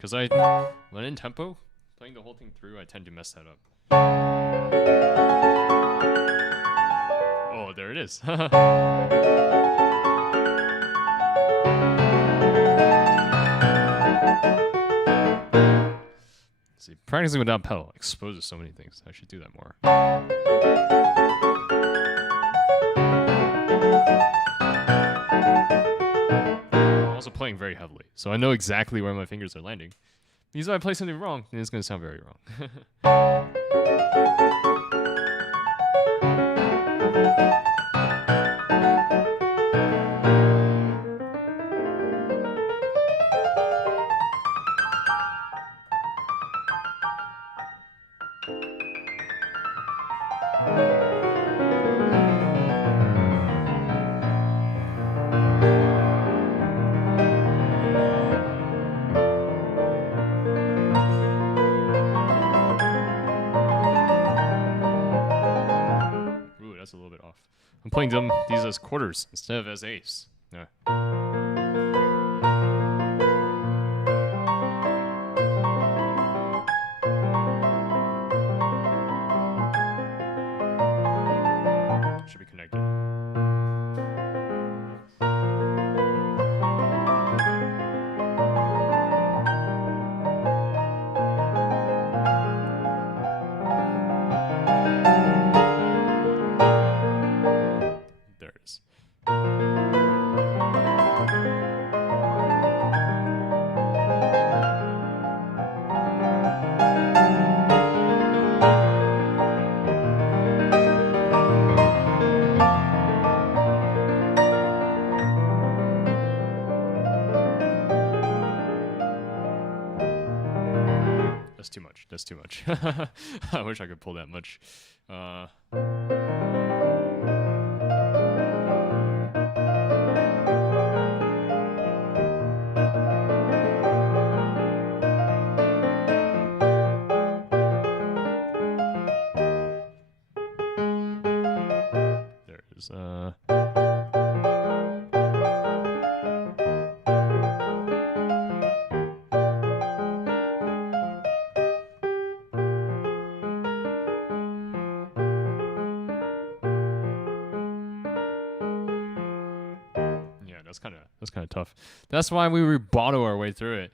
Because when in tempo, playing the whole thing through, I tend to mess that up. Oh, there it is. See, practicing without pedal exposes so many things. I should do that more. Also playing very heavily, so I know exactly where my fingers are landing. Because if I play something wrong, then it's going to sound very wrong. That's a little bit off. I'm playing these as quarters instead of as eighths. Yeah. Should be connected. That's too much. That's too much. I wish I could pull that much. There it is. That's kind of tough. That's why we rubato our way through it.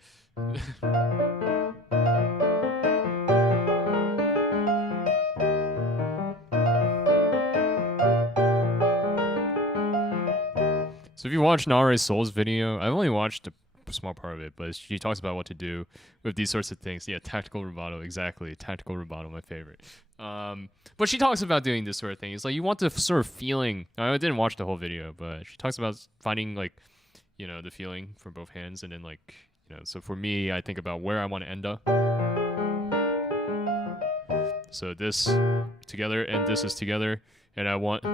So if you watch Nare Soul's video, I've only watched a small part of it, but she talks about what to do with these sorts of things. Yeah, tactical rubato, exactly. Tactical rubato, my favorite. But she talks about doing this sort of thing. It's like you want the sort of feeling. I didn't watch the whole video, but she talks about finding like, you know, the feeling for both hands, and then like, you know, so for me, I think about where I want to end up. So this together and this is together, and I want,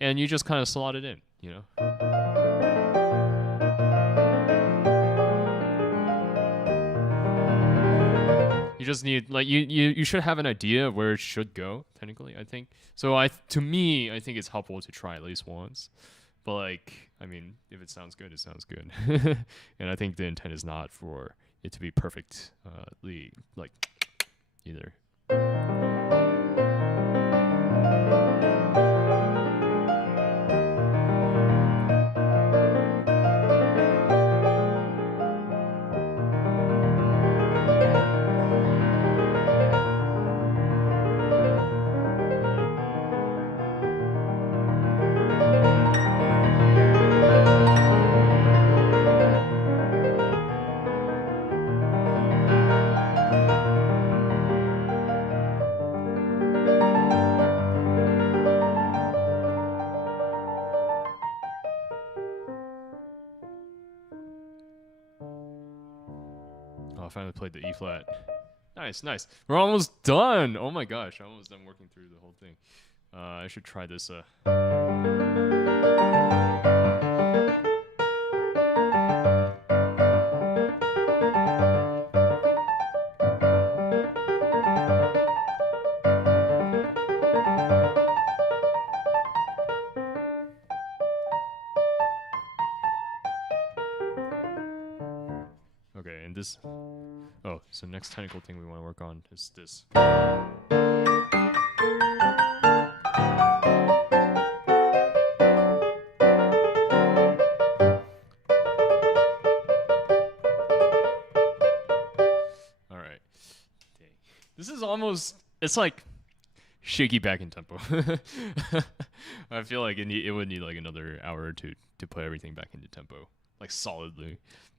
and you just kind of slot it in, you know. You just need like you should have an idea of where it should go technically, I think. So to me, I think it's helpful to try at least once. But like, I mean, if it sounds good, it sounds good. And I think the intent is not for it to be perfectly like either. Oh, I finally played the E flat. Nice, nice. We're almost done. Oh my gosh, I'm almost done working through the whole thing. I should try this. Okay, and this. Oh, so next technical thing we want to work on is this. All right. Dang. This is almost. It's like shaky back in tempo. I feel like it would need like another hour or two to put everything back into tempo, like solidly.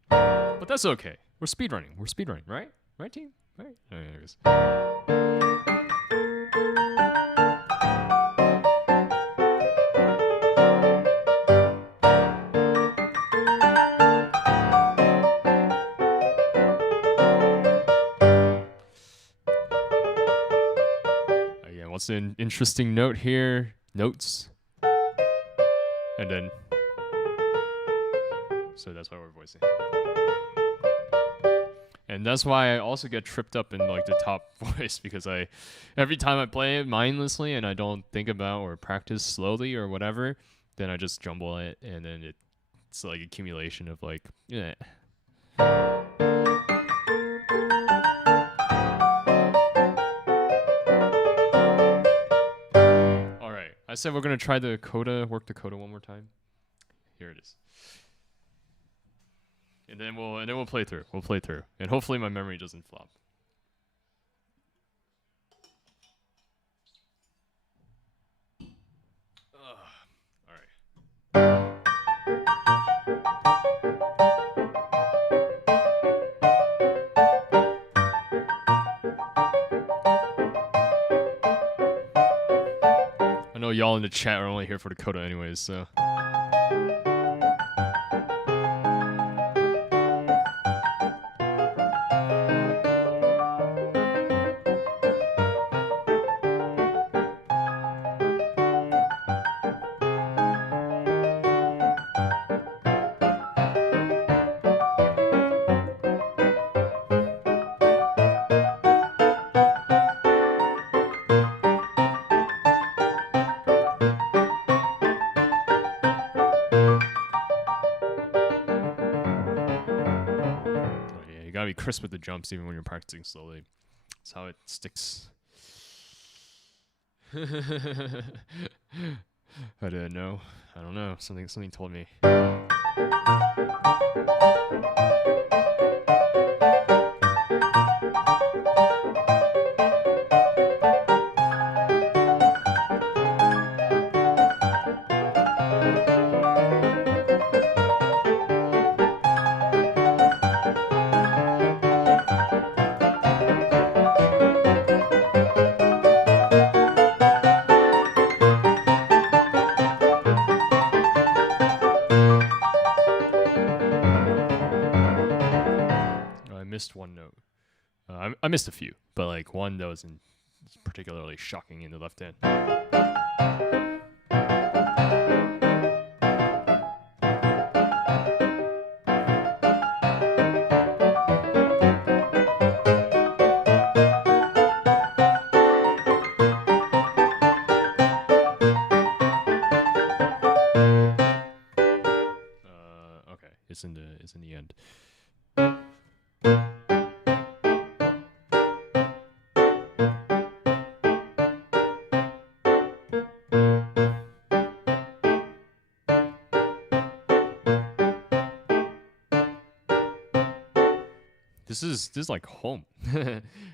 But that's okay. We're speedrunning. We're speedrunning, right? Right, team? Right? Oh, yeah, there it is. Again, what's an interesting note here? Notes. And then. So that's why we're voicing. And that's why I also get tripped up in like the top voice, because every time I play it mindlessly and I don't think about or practice slowly or whatever, then I just jumble it, and then it's like accumulation of like, yeah. All right, I said we're gonna try the Coda, work the Coda one more time. Here it is. And then we'll play through. We'll play through, and hopefully my memory doesn't flop. All right. I know y'all in the chat are only here for the Coda anyways, so. Crisp with the jumps even when you're practicing slowly. That's how it sticks. I didn't know. I don't know. Something told me. One note. I missed a few, but like one that was particularly shocking in the left hand. It's in the end. This is like home.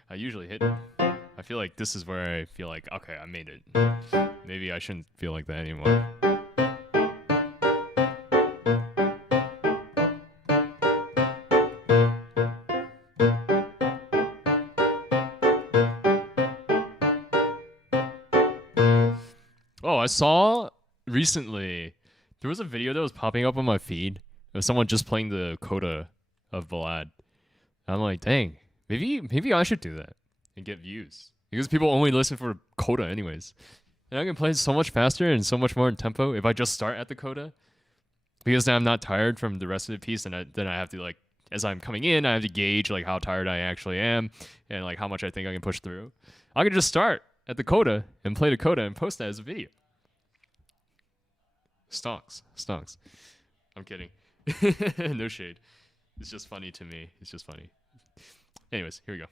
I usually hit it. I feel like this is where I feel like, okay, I made it. Maybe I shouldn't feel like that anymore. Oh, I saw recently there was a video that was popping up on my feed of someone just playing the Coda of Ballade. I'm like, dang, maybe I should do that and get views because people only listen for Coda anyways. And I can play it so much faster and so much more in tempo if I just start at the Coda. Because then I'm not tired from the rest of the piece, and then I have to, like, as I'm coming in, I have to gauge like how tired I actually am and like how much I think I can push through. I can just start at the Coda and play the Coda and post that as a video. Stonks. I'm kidding. No shade. It's just funny to me. It's just funny. Anyways, here we go.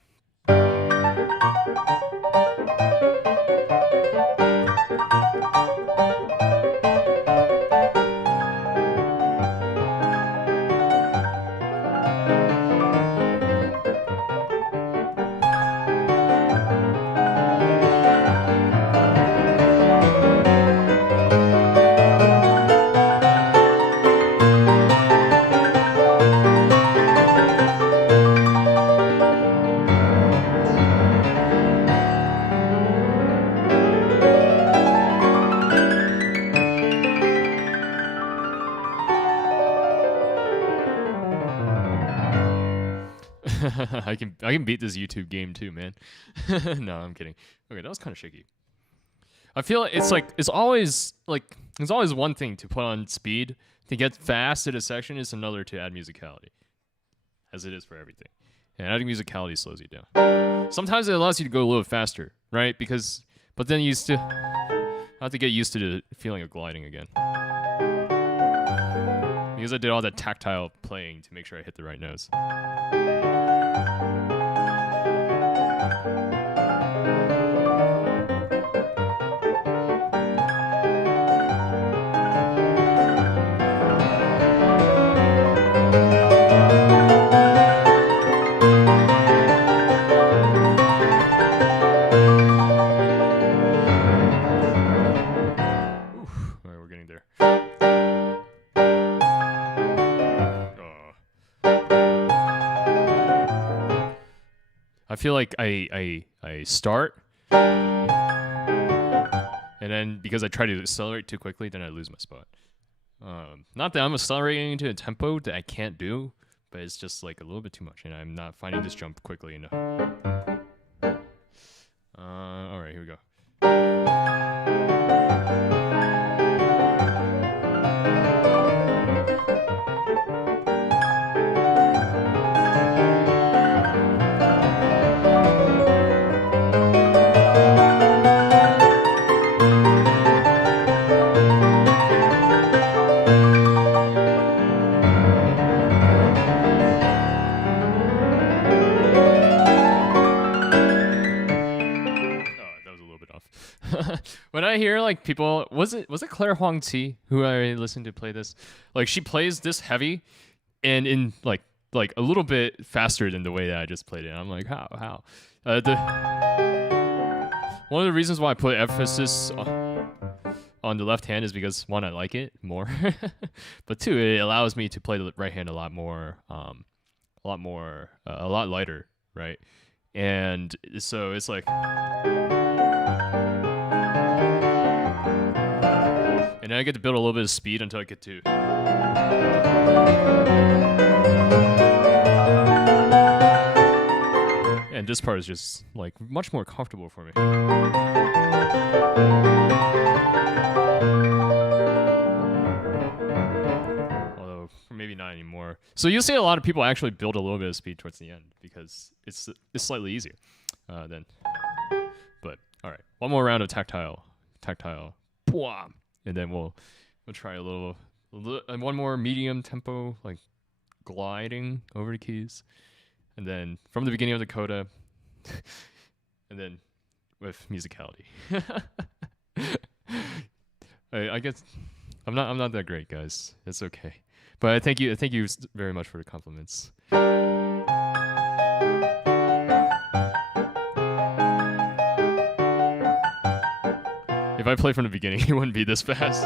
I can beat this YouTube game too, man. No, I'm kidding. Okay, that was kind of shaky. I feel it's always one thing to put on speed. To get fast at a section is another to add musicality, as it is for everything. And adding musicality slows you down. Sometimes it allows you to go a little faster, right? But then you still have to get used to the feeling of gliding again. Because I did all that tactile playing to make sure I hit the right notes. I feel like I start, and then because I try to accelerate too quickly, then I lose my spot. Not that I'm accelerating into a tempo that I can't do, but it's just like a little bit too much, and I'm not finding this jump quickly enough. All right, here we go. When I hear like people, was it Claire Huang Ti who I listened to play this? Like she plays this heavy, and in like a little bit faster than the way that I just played it. And I'm like, how? One of the reasons why I put emphasis on the left hand is because one, I like it more, but two, it allows me to play the right hand a lot lighter, right? And so it's like. And then I get to build a little bit of speed until I get to. And this part is just like much more comfortable for me. Although maybe not anymore. So you'll see a lot of people actually build a little bit of speed towards the end because it's slightly easier then. But all right, one more round of tactile. And then we'll try a little one more medium tempo, like gliding over the keys, and then from the beginning of the coda, and then with musicality. I guess I'm not that great, guys. It's okay, but thank you very much for the compliments. If I play from the beginning, it wouldn't be this fast.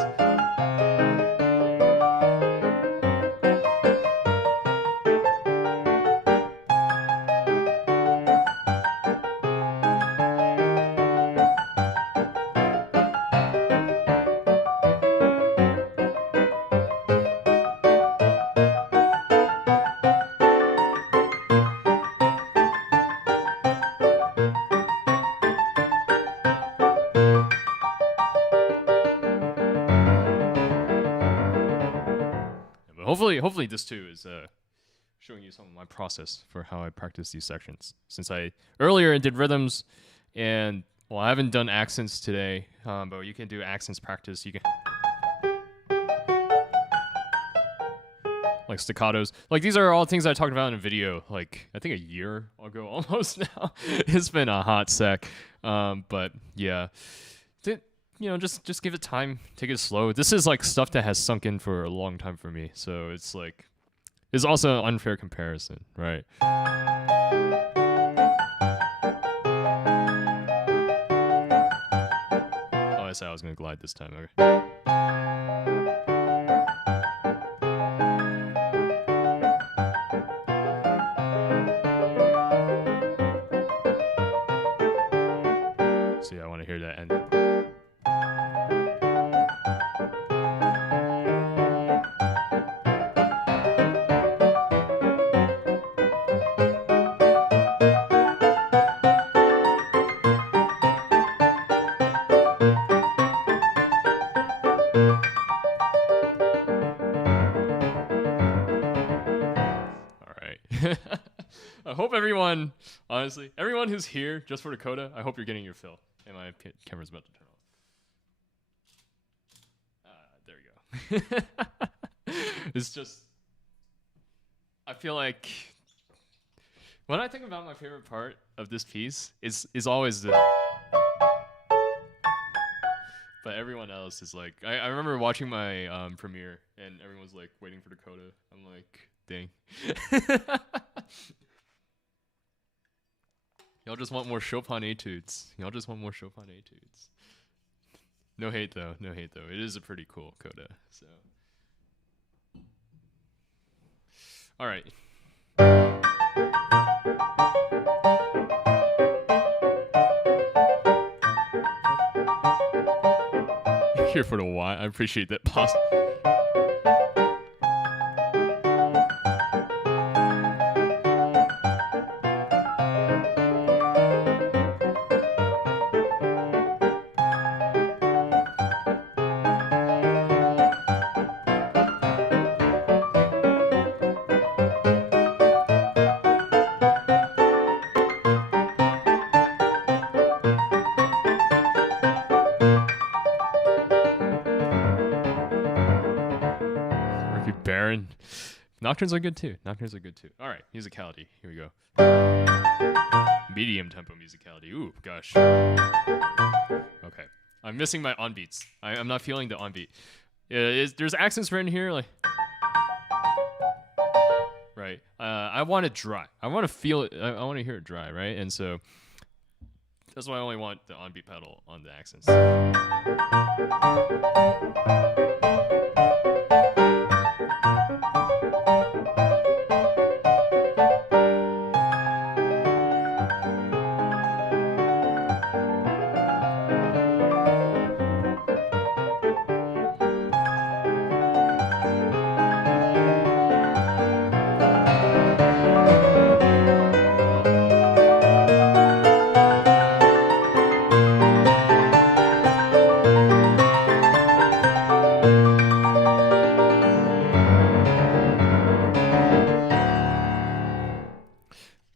Hopefully this too is showing you some of my process for how I practice these sections. Since I earlier did rhythms, and well, I haven't done accents today, but you can do accents practice. You can like staccatos. Like these are all things I talked about in a video, like I think a year ago almost now. It's been a hot sec, but yeah. You know, just give it time, take it slow. This is like stuff that has sunk in for a long time for me, so it's like, it's also an unfair comparison, right? Oh, I said I was gonna glide this time. Okay. So yeah, I want to hear that end. I hope everyone, honestly, everyone who's here just for the coda, I hope you're getting your fill. And my camera's about to turn off. There we go. It's just, I feel like, when I think about my favorite part of this piece, is always the, but everyone else is like, I remember watching my premiere, and everyone was like waiting for the coda. I'm like, dang. Y'all just want more Chopin etudes. Y'all just want more Chopin etudes. No hate though. No hate though. It is a pretty cool coda. So, all right. Here for the why. I appreciate that pause. Nocturnes are good too. Nocturnes are good too. All right, musicality. Here we go. Medium tempo musicality. Ooh, gosh. Okay, I'm missing my on beats. I'm not feeling the on beat. There's accents written here, like, right. I want it dry. I want to feel it. I want to hear it dry, right? And so that's why I only want the on beat pedal on the accents.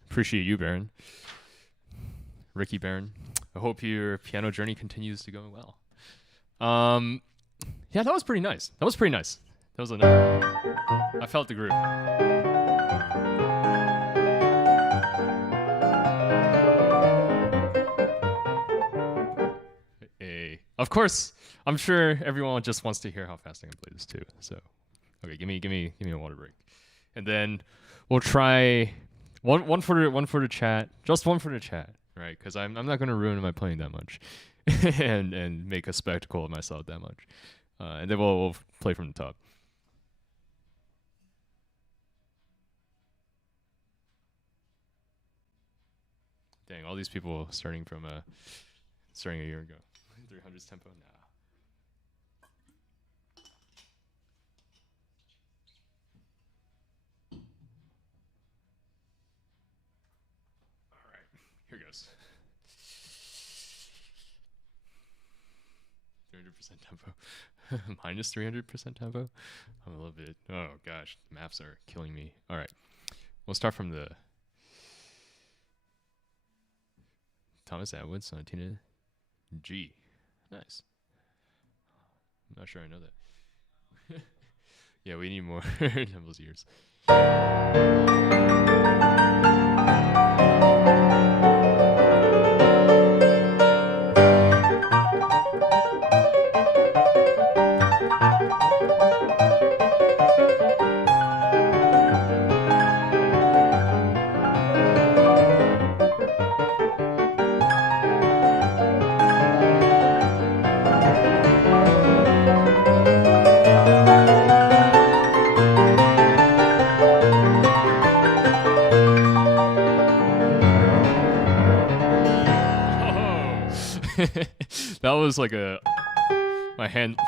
Appreciate you, Baron. Ricky Baron. I hope your piano journey continues to go well. Yeah, that was pretty nice. That was pretty nice. That was a nice. I felt the groove. of course, I'm sure everyone just wants to hear how fast I can play this too. So, okay, give me a water break, and then we'll try one for the chat, just one for the chat, right? Because I'm not gonna ruin my playing that much, and make a spectacle of myself that much, and then we'll play from the top. Dang, all these people starting a year ago. 300s tempo? Nah. Alright, here goes. 300% tempo. Minus 300% tempo? I'm a little bit... Oh gosh, maps are killing me. Alright, we'll start from the... Thomas Atwood, Sonatina G. Nice. I'm not sure I know that. Yeah, we need more Temple's ears. That was like my hand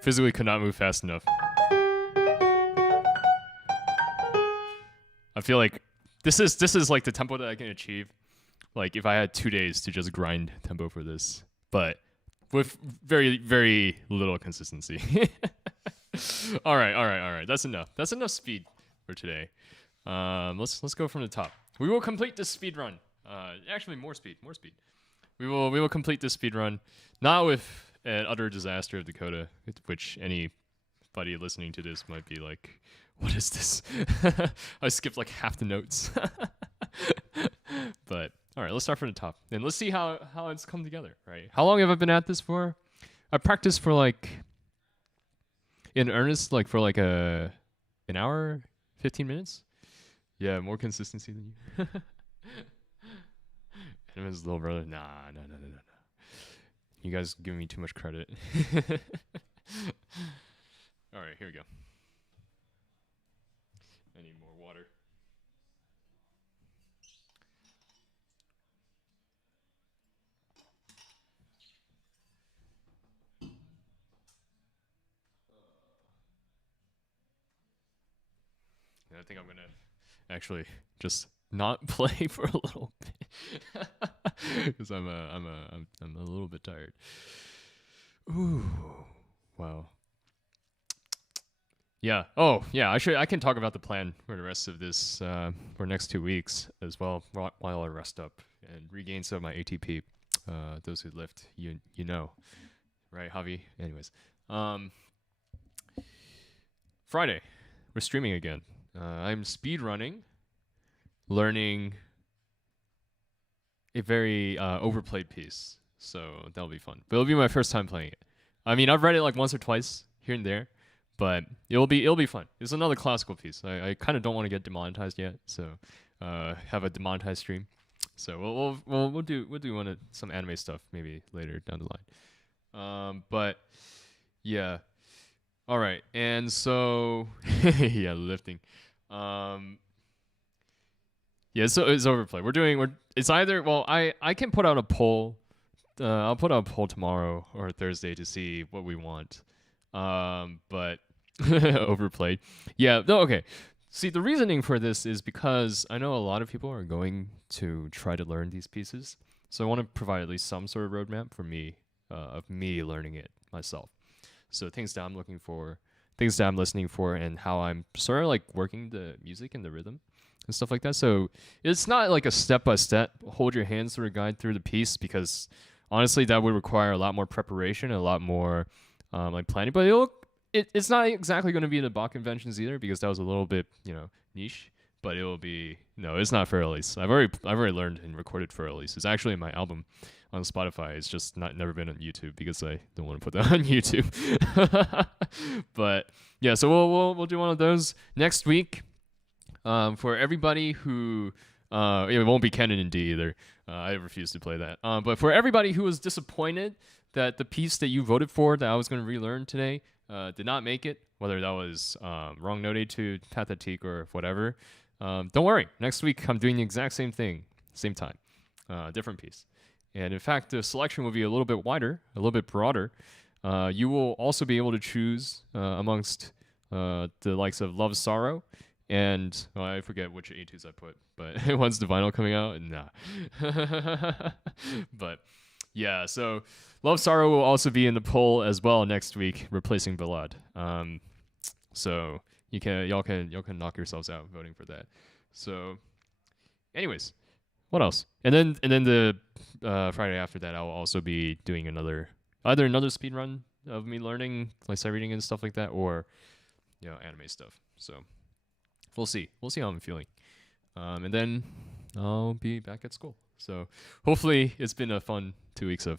physically could not move fast enough. I feel like this is like the tempo that I can achieve. Like if I had 2 days to just grind tempo for this, but with very, very little consistency. All right. That's enough. That's enough speed for today. Let's go from the top. We will complete this speed run. Actually, more speed. We will complete this speed run, not with an utter disaster of the Coda, which anybody listening to this might be like, what is this? I skipped like half the notes. But all right, let's start from the top and let's see how it's come together. Right? How long have I been at this for? I practiced for like in earnest, like for like an hour, 15 minutes. Yeah, more consistency than you. Him and his little brother. Nah. You guys giving me too much credit. All right, here we go. I need more water. And I think I'm gonna actually just not play for a little bit because I'm a little bit tired. Ooh, wow. Yeah. Oh, yeah. I can talk about the plan for the rest of this for next 2 weeks as well, while I rest up and regain some of my ATP. Those who lift, you know, right, Javi? Anyways, Friday, we're streaming again. I'm speedrunning, learning a very overplayed piece, so that'll be fun. But it'll be my first time playing it. I mean, I've read it like once or twice here and there, but it'll be fun. It's another classical piece. I kind of don't want to get demonetized yet, so have a demonetized stream. So we'll do some anime stuff maybe later down the line. But yeah, all right. And so yeah, lifting. Yeah, so it's overplay. It's either, well, I can put out a poll. I'll put out a poll tomorrow or Thursday to see what we want. But overplayed. Yeah, no, okay. See, the reasoning for this is because I know a lot of people are going to try to learn these pieces. So I want to provide at least some sort of roadmap for me, of me learning it myself. So things that I'm looking for, things that I'm listening for, and how I'm sort of like working the music and the rhythm and stuff like that. So it's not like a step-by-step, hold your hands sort of guide through the piece, because honestly, that would require a lot more preparation and a lot more like planning. But it's not exactly going to be the Bach conventions either, because that was a little bit, niche. But it will be, no, it's not for release. I've already learned and recorded for release. It's actually in my album on Spotify. It's just never been on YouTube because I don't want to put that on YouTube. But yeah, so we'll do one of those next week. For everybody who it won't be Canon in D either. I refuse to play that. But for everybody who was disappointed that the piece that you voted for that I was going to relearn today did not make it, whether that was wrong note etude, pathétique, or whatever, don't worry. Next week I'm doing the exact same thing, same time, different piece. And in fact, the selection will be a little bit wider, a little bit broader. You will also be able to choose amongst the likes of Love, Sorrow, and I forget which etudes I put, but when's the vinyl coming out? Nah. But yeah, so Love, Sorrow will also be in the poll as well next week, replacing Ballade. So y'all can knock yourselves out voting for that. So, anyways, what else? And then the Friday after that, I'll also be doing either another speed run of me learning like sight reading and stuff like that, or anime stuff. So we'll see how I'm feeling, and then I'll be back at school. So hopefully it's been a fun 2 weeks or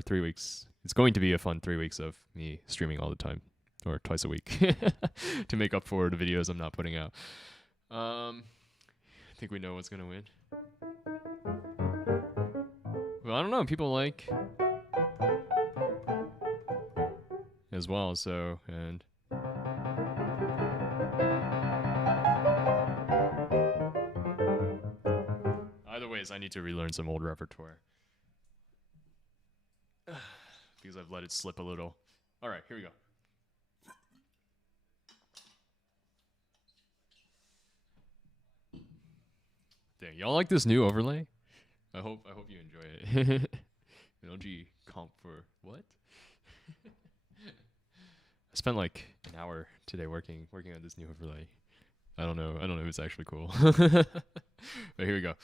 3 weeks. It's going to be a fun 3 weeks of me streaming all the time, or twice a week, to make up for the videos I'm not putting out. I think we know what's gonna win. Well, I don't know. People like as well. So and. Either ways, I need to relearn some old repertoire because I've let it slip a little. All right, here we go. Dang, y'all like this new overlay? I hope you enjoy it. LG comp for what? I spent like an hour today working on this new overlay. I don't know if it's actually cool. But here we go.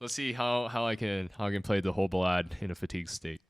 Let's see how I can play the whole ballade in a fatigued state.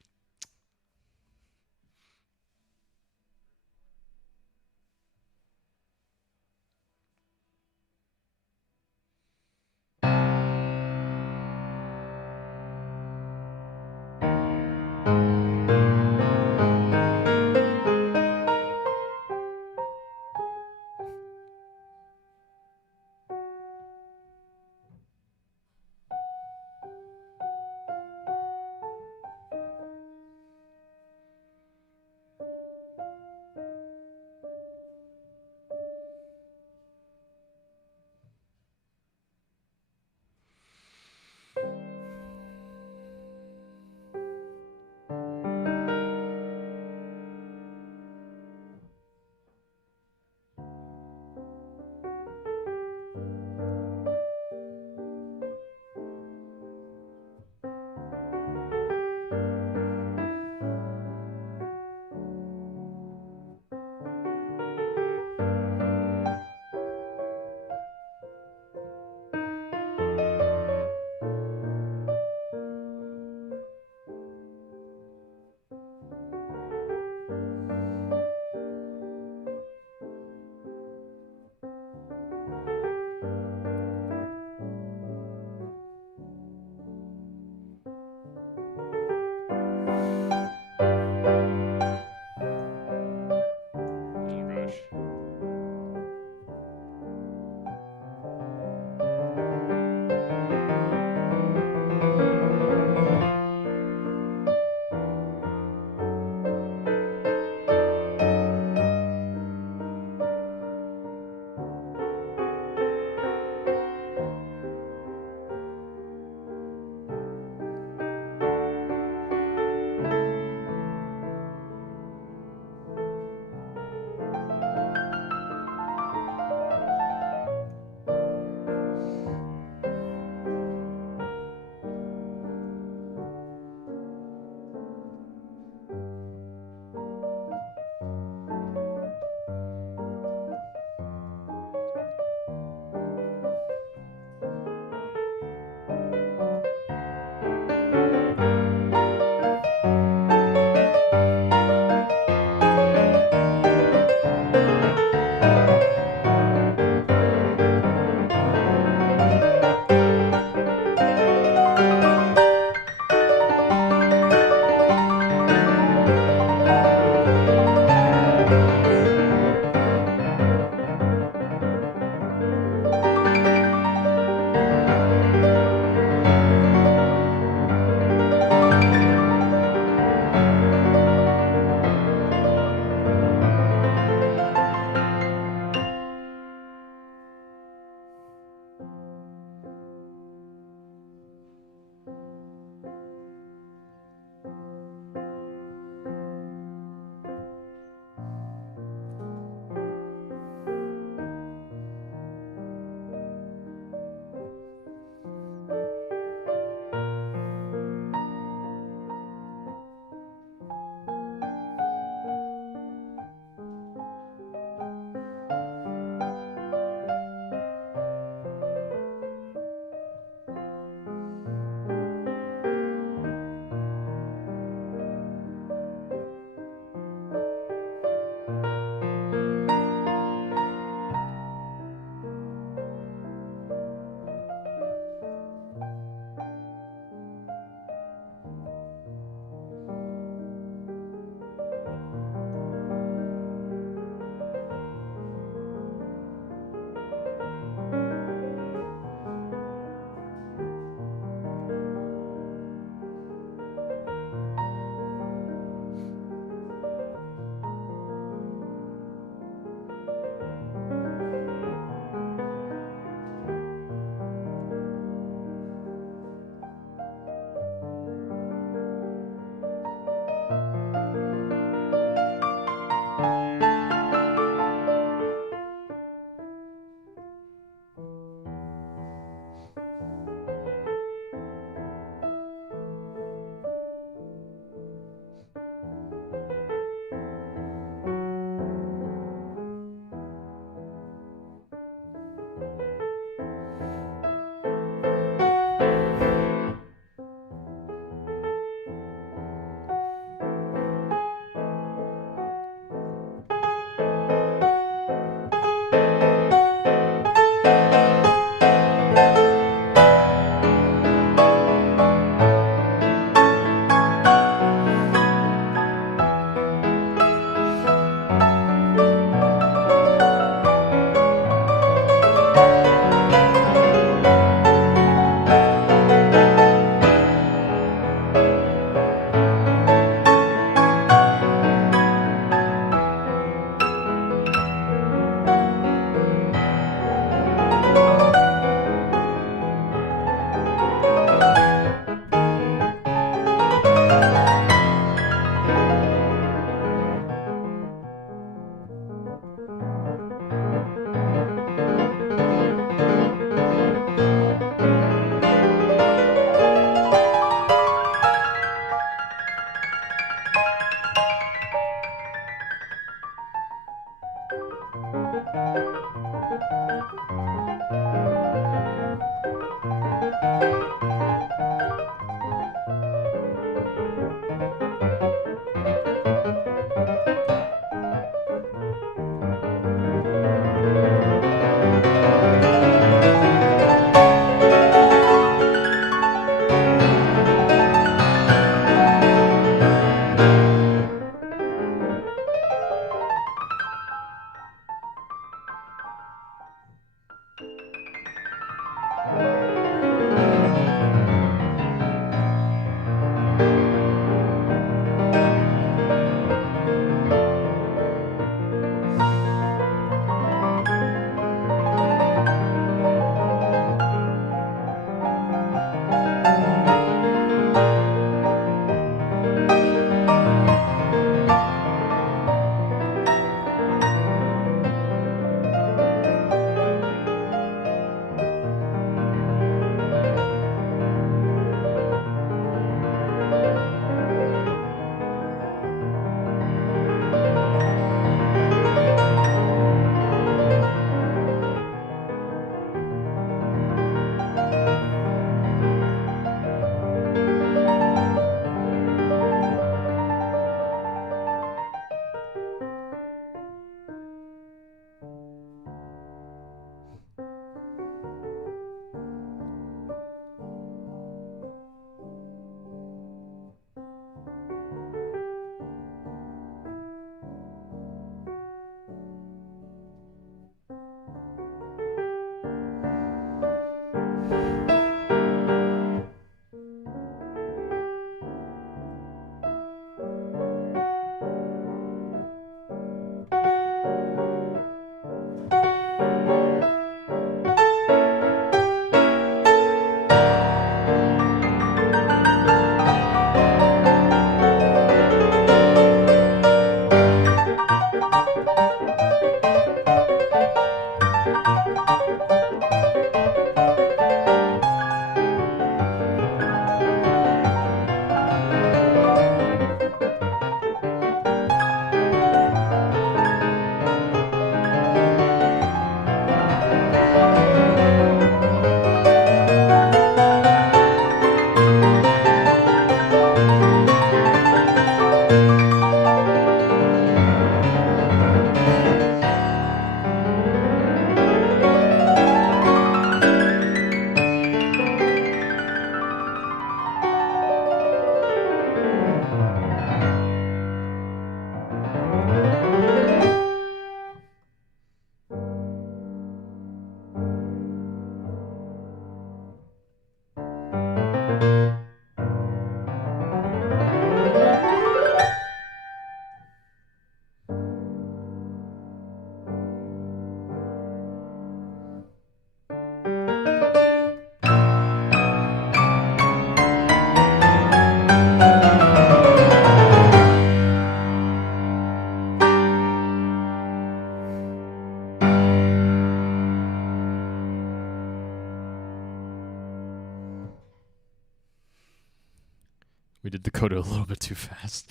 We did the coda a little bit too fast.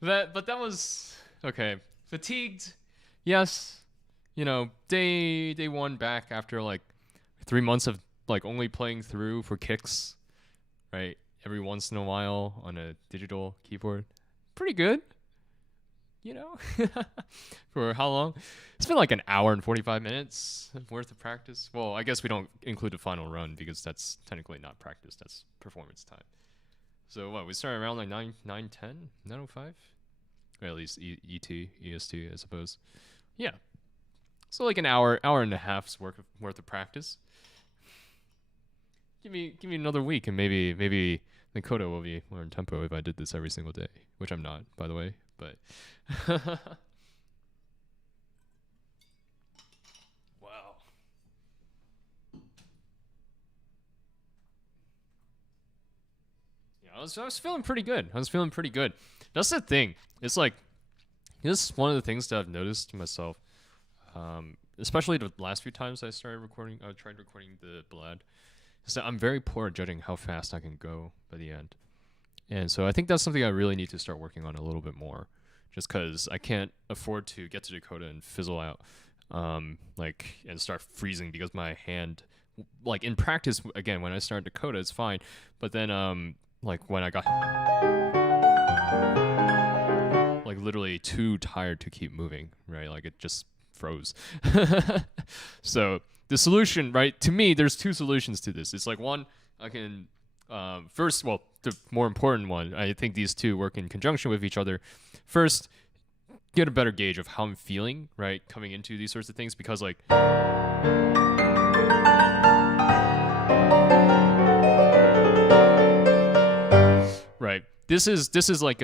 But that was okay. Fatigued, yes. You know, day one back after like 3 months of like only playing through for kicks, right? Every once in a while on a digital keyboard. Pretty good, you know? For how long? It's been like an hour and 45 minutes worth of practice. Well, I guess we don't include the final run because that's technically not practice, that's performance time. So what, we started around like 9:10, 9:05? Or at least EST, I suppose. Yeah. So like an hour and a half's worth of practice. Give me another week and maybe the Coda will be more in tempo if I did this every single day, which I'm not, by the way. But wow. Yeah, I was feeling pretty good. That's the thing. It's like this is one of the things that I've noticed myself, especially the last few times I tried recording the Ballade, is that I'm very poor at judging how fast I can go by the end. And so I think that's something I really need to start working on a little bit more, just because I can't afford to get to the Coda and fizzle out, and start freezing because my hand, like in practice, again, when I start the Coda, it's fine, but then when I got like literally too tired to keep moving, right? Like it just froze. So the solution, right? To me, there's two solutions to this. It's like one, I can first, well, the more important one, I think these two work in conjunction with each other. First, get a better gauge of how I'm feeling, right, coming into these sorts of things, because like right, this is like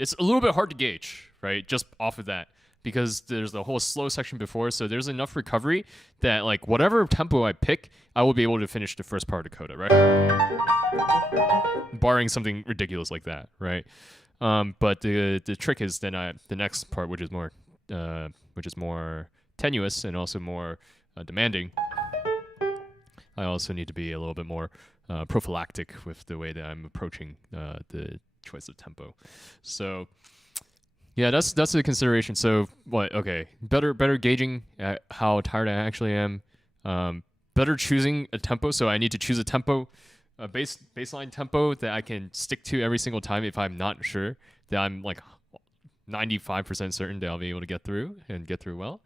it's a little bit hard to gauge, right, just off of that, because there's the whole slow section before, so there's enough recovery that like whatever tempo I pick, I will be able to finish the first part of the Coda, right? Barring something ridiculous like that, right? But the trick is then the next part, which is more tenuous and also more demanding. I also need to be a little bit more prophylactic with the way that I'm approaching the choice of tempo. So yeah, that's a consideration. So what? Okay, better gauging at how tired I actually am. Better choosing a tempo. So I need to choose a tempo, a baseline tempo that I can stick to every single time if I'm not sure, that I'm like 95% certain that I'll be able to get through well.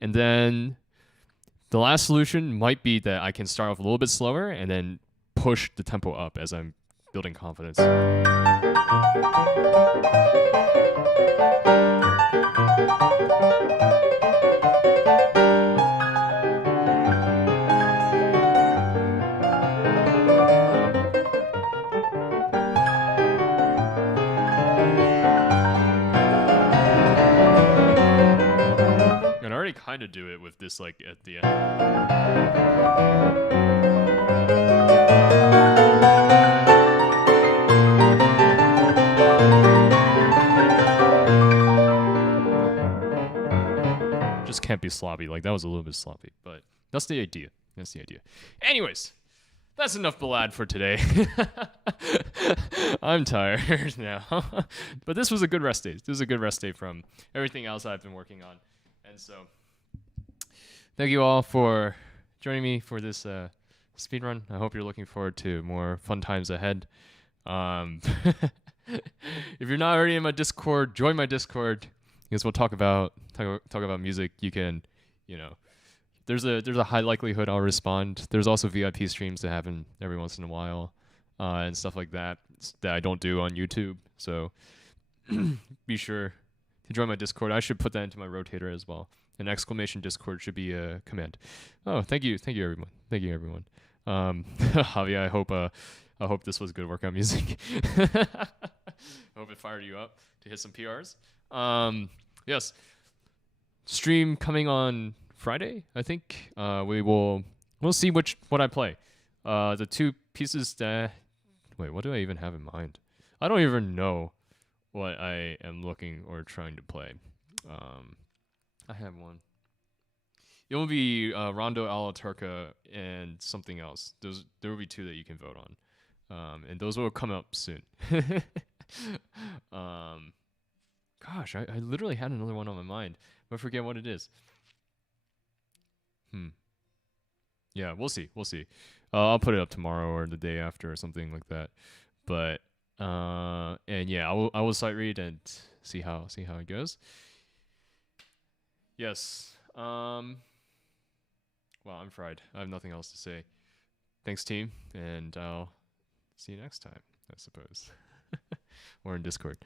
And then the last solution might be that I can start off a little bit slower and then push the tempo up as I'm building confidence. And I already kind of do it with this, like at the just can't be sloppy. Like that was a little bit sloppy, but that's the idea. Anyways, that's enough ballad for today. I'm tired now. But this was a good rest day. This was a good rest day from everything else I've been working on. And so thank you all for joining me for this speedrun. I hope you're looking forward to more fun times ahead. If you're not already in my Discord, join my Discord, because we'll talk about music. You can, there's a high likelihood I'll respond. There's also VIP streams that happen every once in a while, and stuff like that I don't do on YouTube. So be sure to join my Discord. I should put that into my rotator as well. An exclamation Discord should be a command. Oh, thank you everyone. Javi, I hope this was good workout music. I hope it fired you up to hit some PRs. Yes, stream coming on Friday, I think. We'll see what I play. The two pieces that, wait, what do I even have in mind? I don't even know what I am looking or trying to play. I have one. It will be Rondo alla Turca and something else. There will be two that you can vote on, and those will come up soon. Gosh, I literally had another one on my mind, but I forget what it is. Yeah, we'll see. I'll put it up tomorrow or the day after or something like that. But and yeah, I will sight read and see how it goes. Yes. Well, I'm fried. I have nothing else to say. Thanks, team, and I'll see you next time, I suppose. Or in Discord.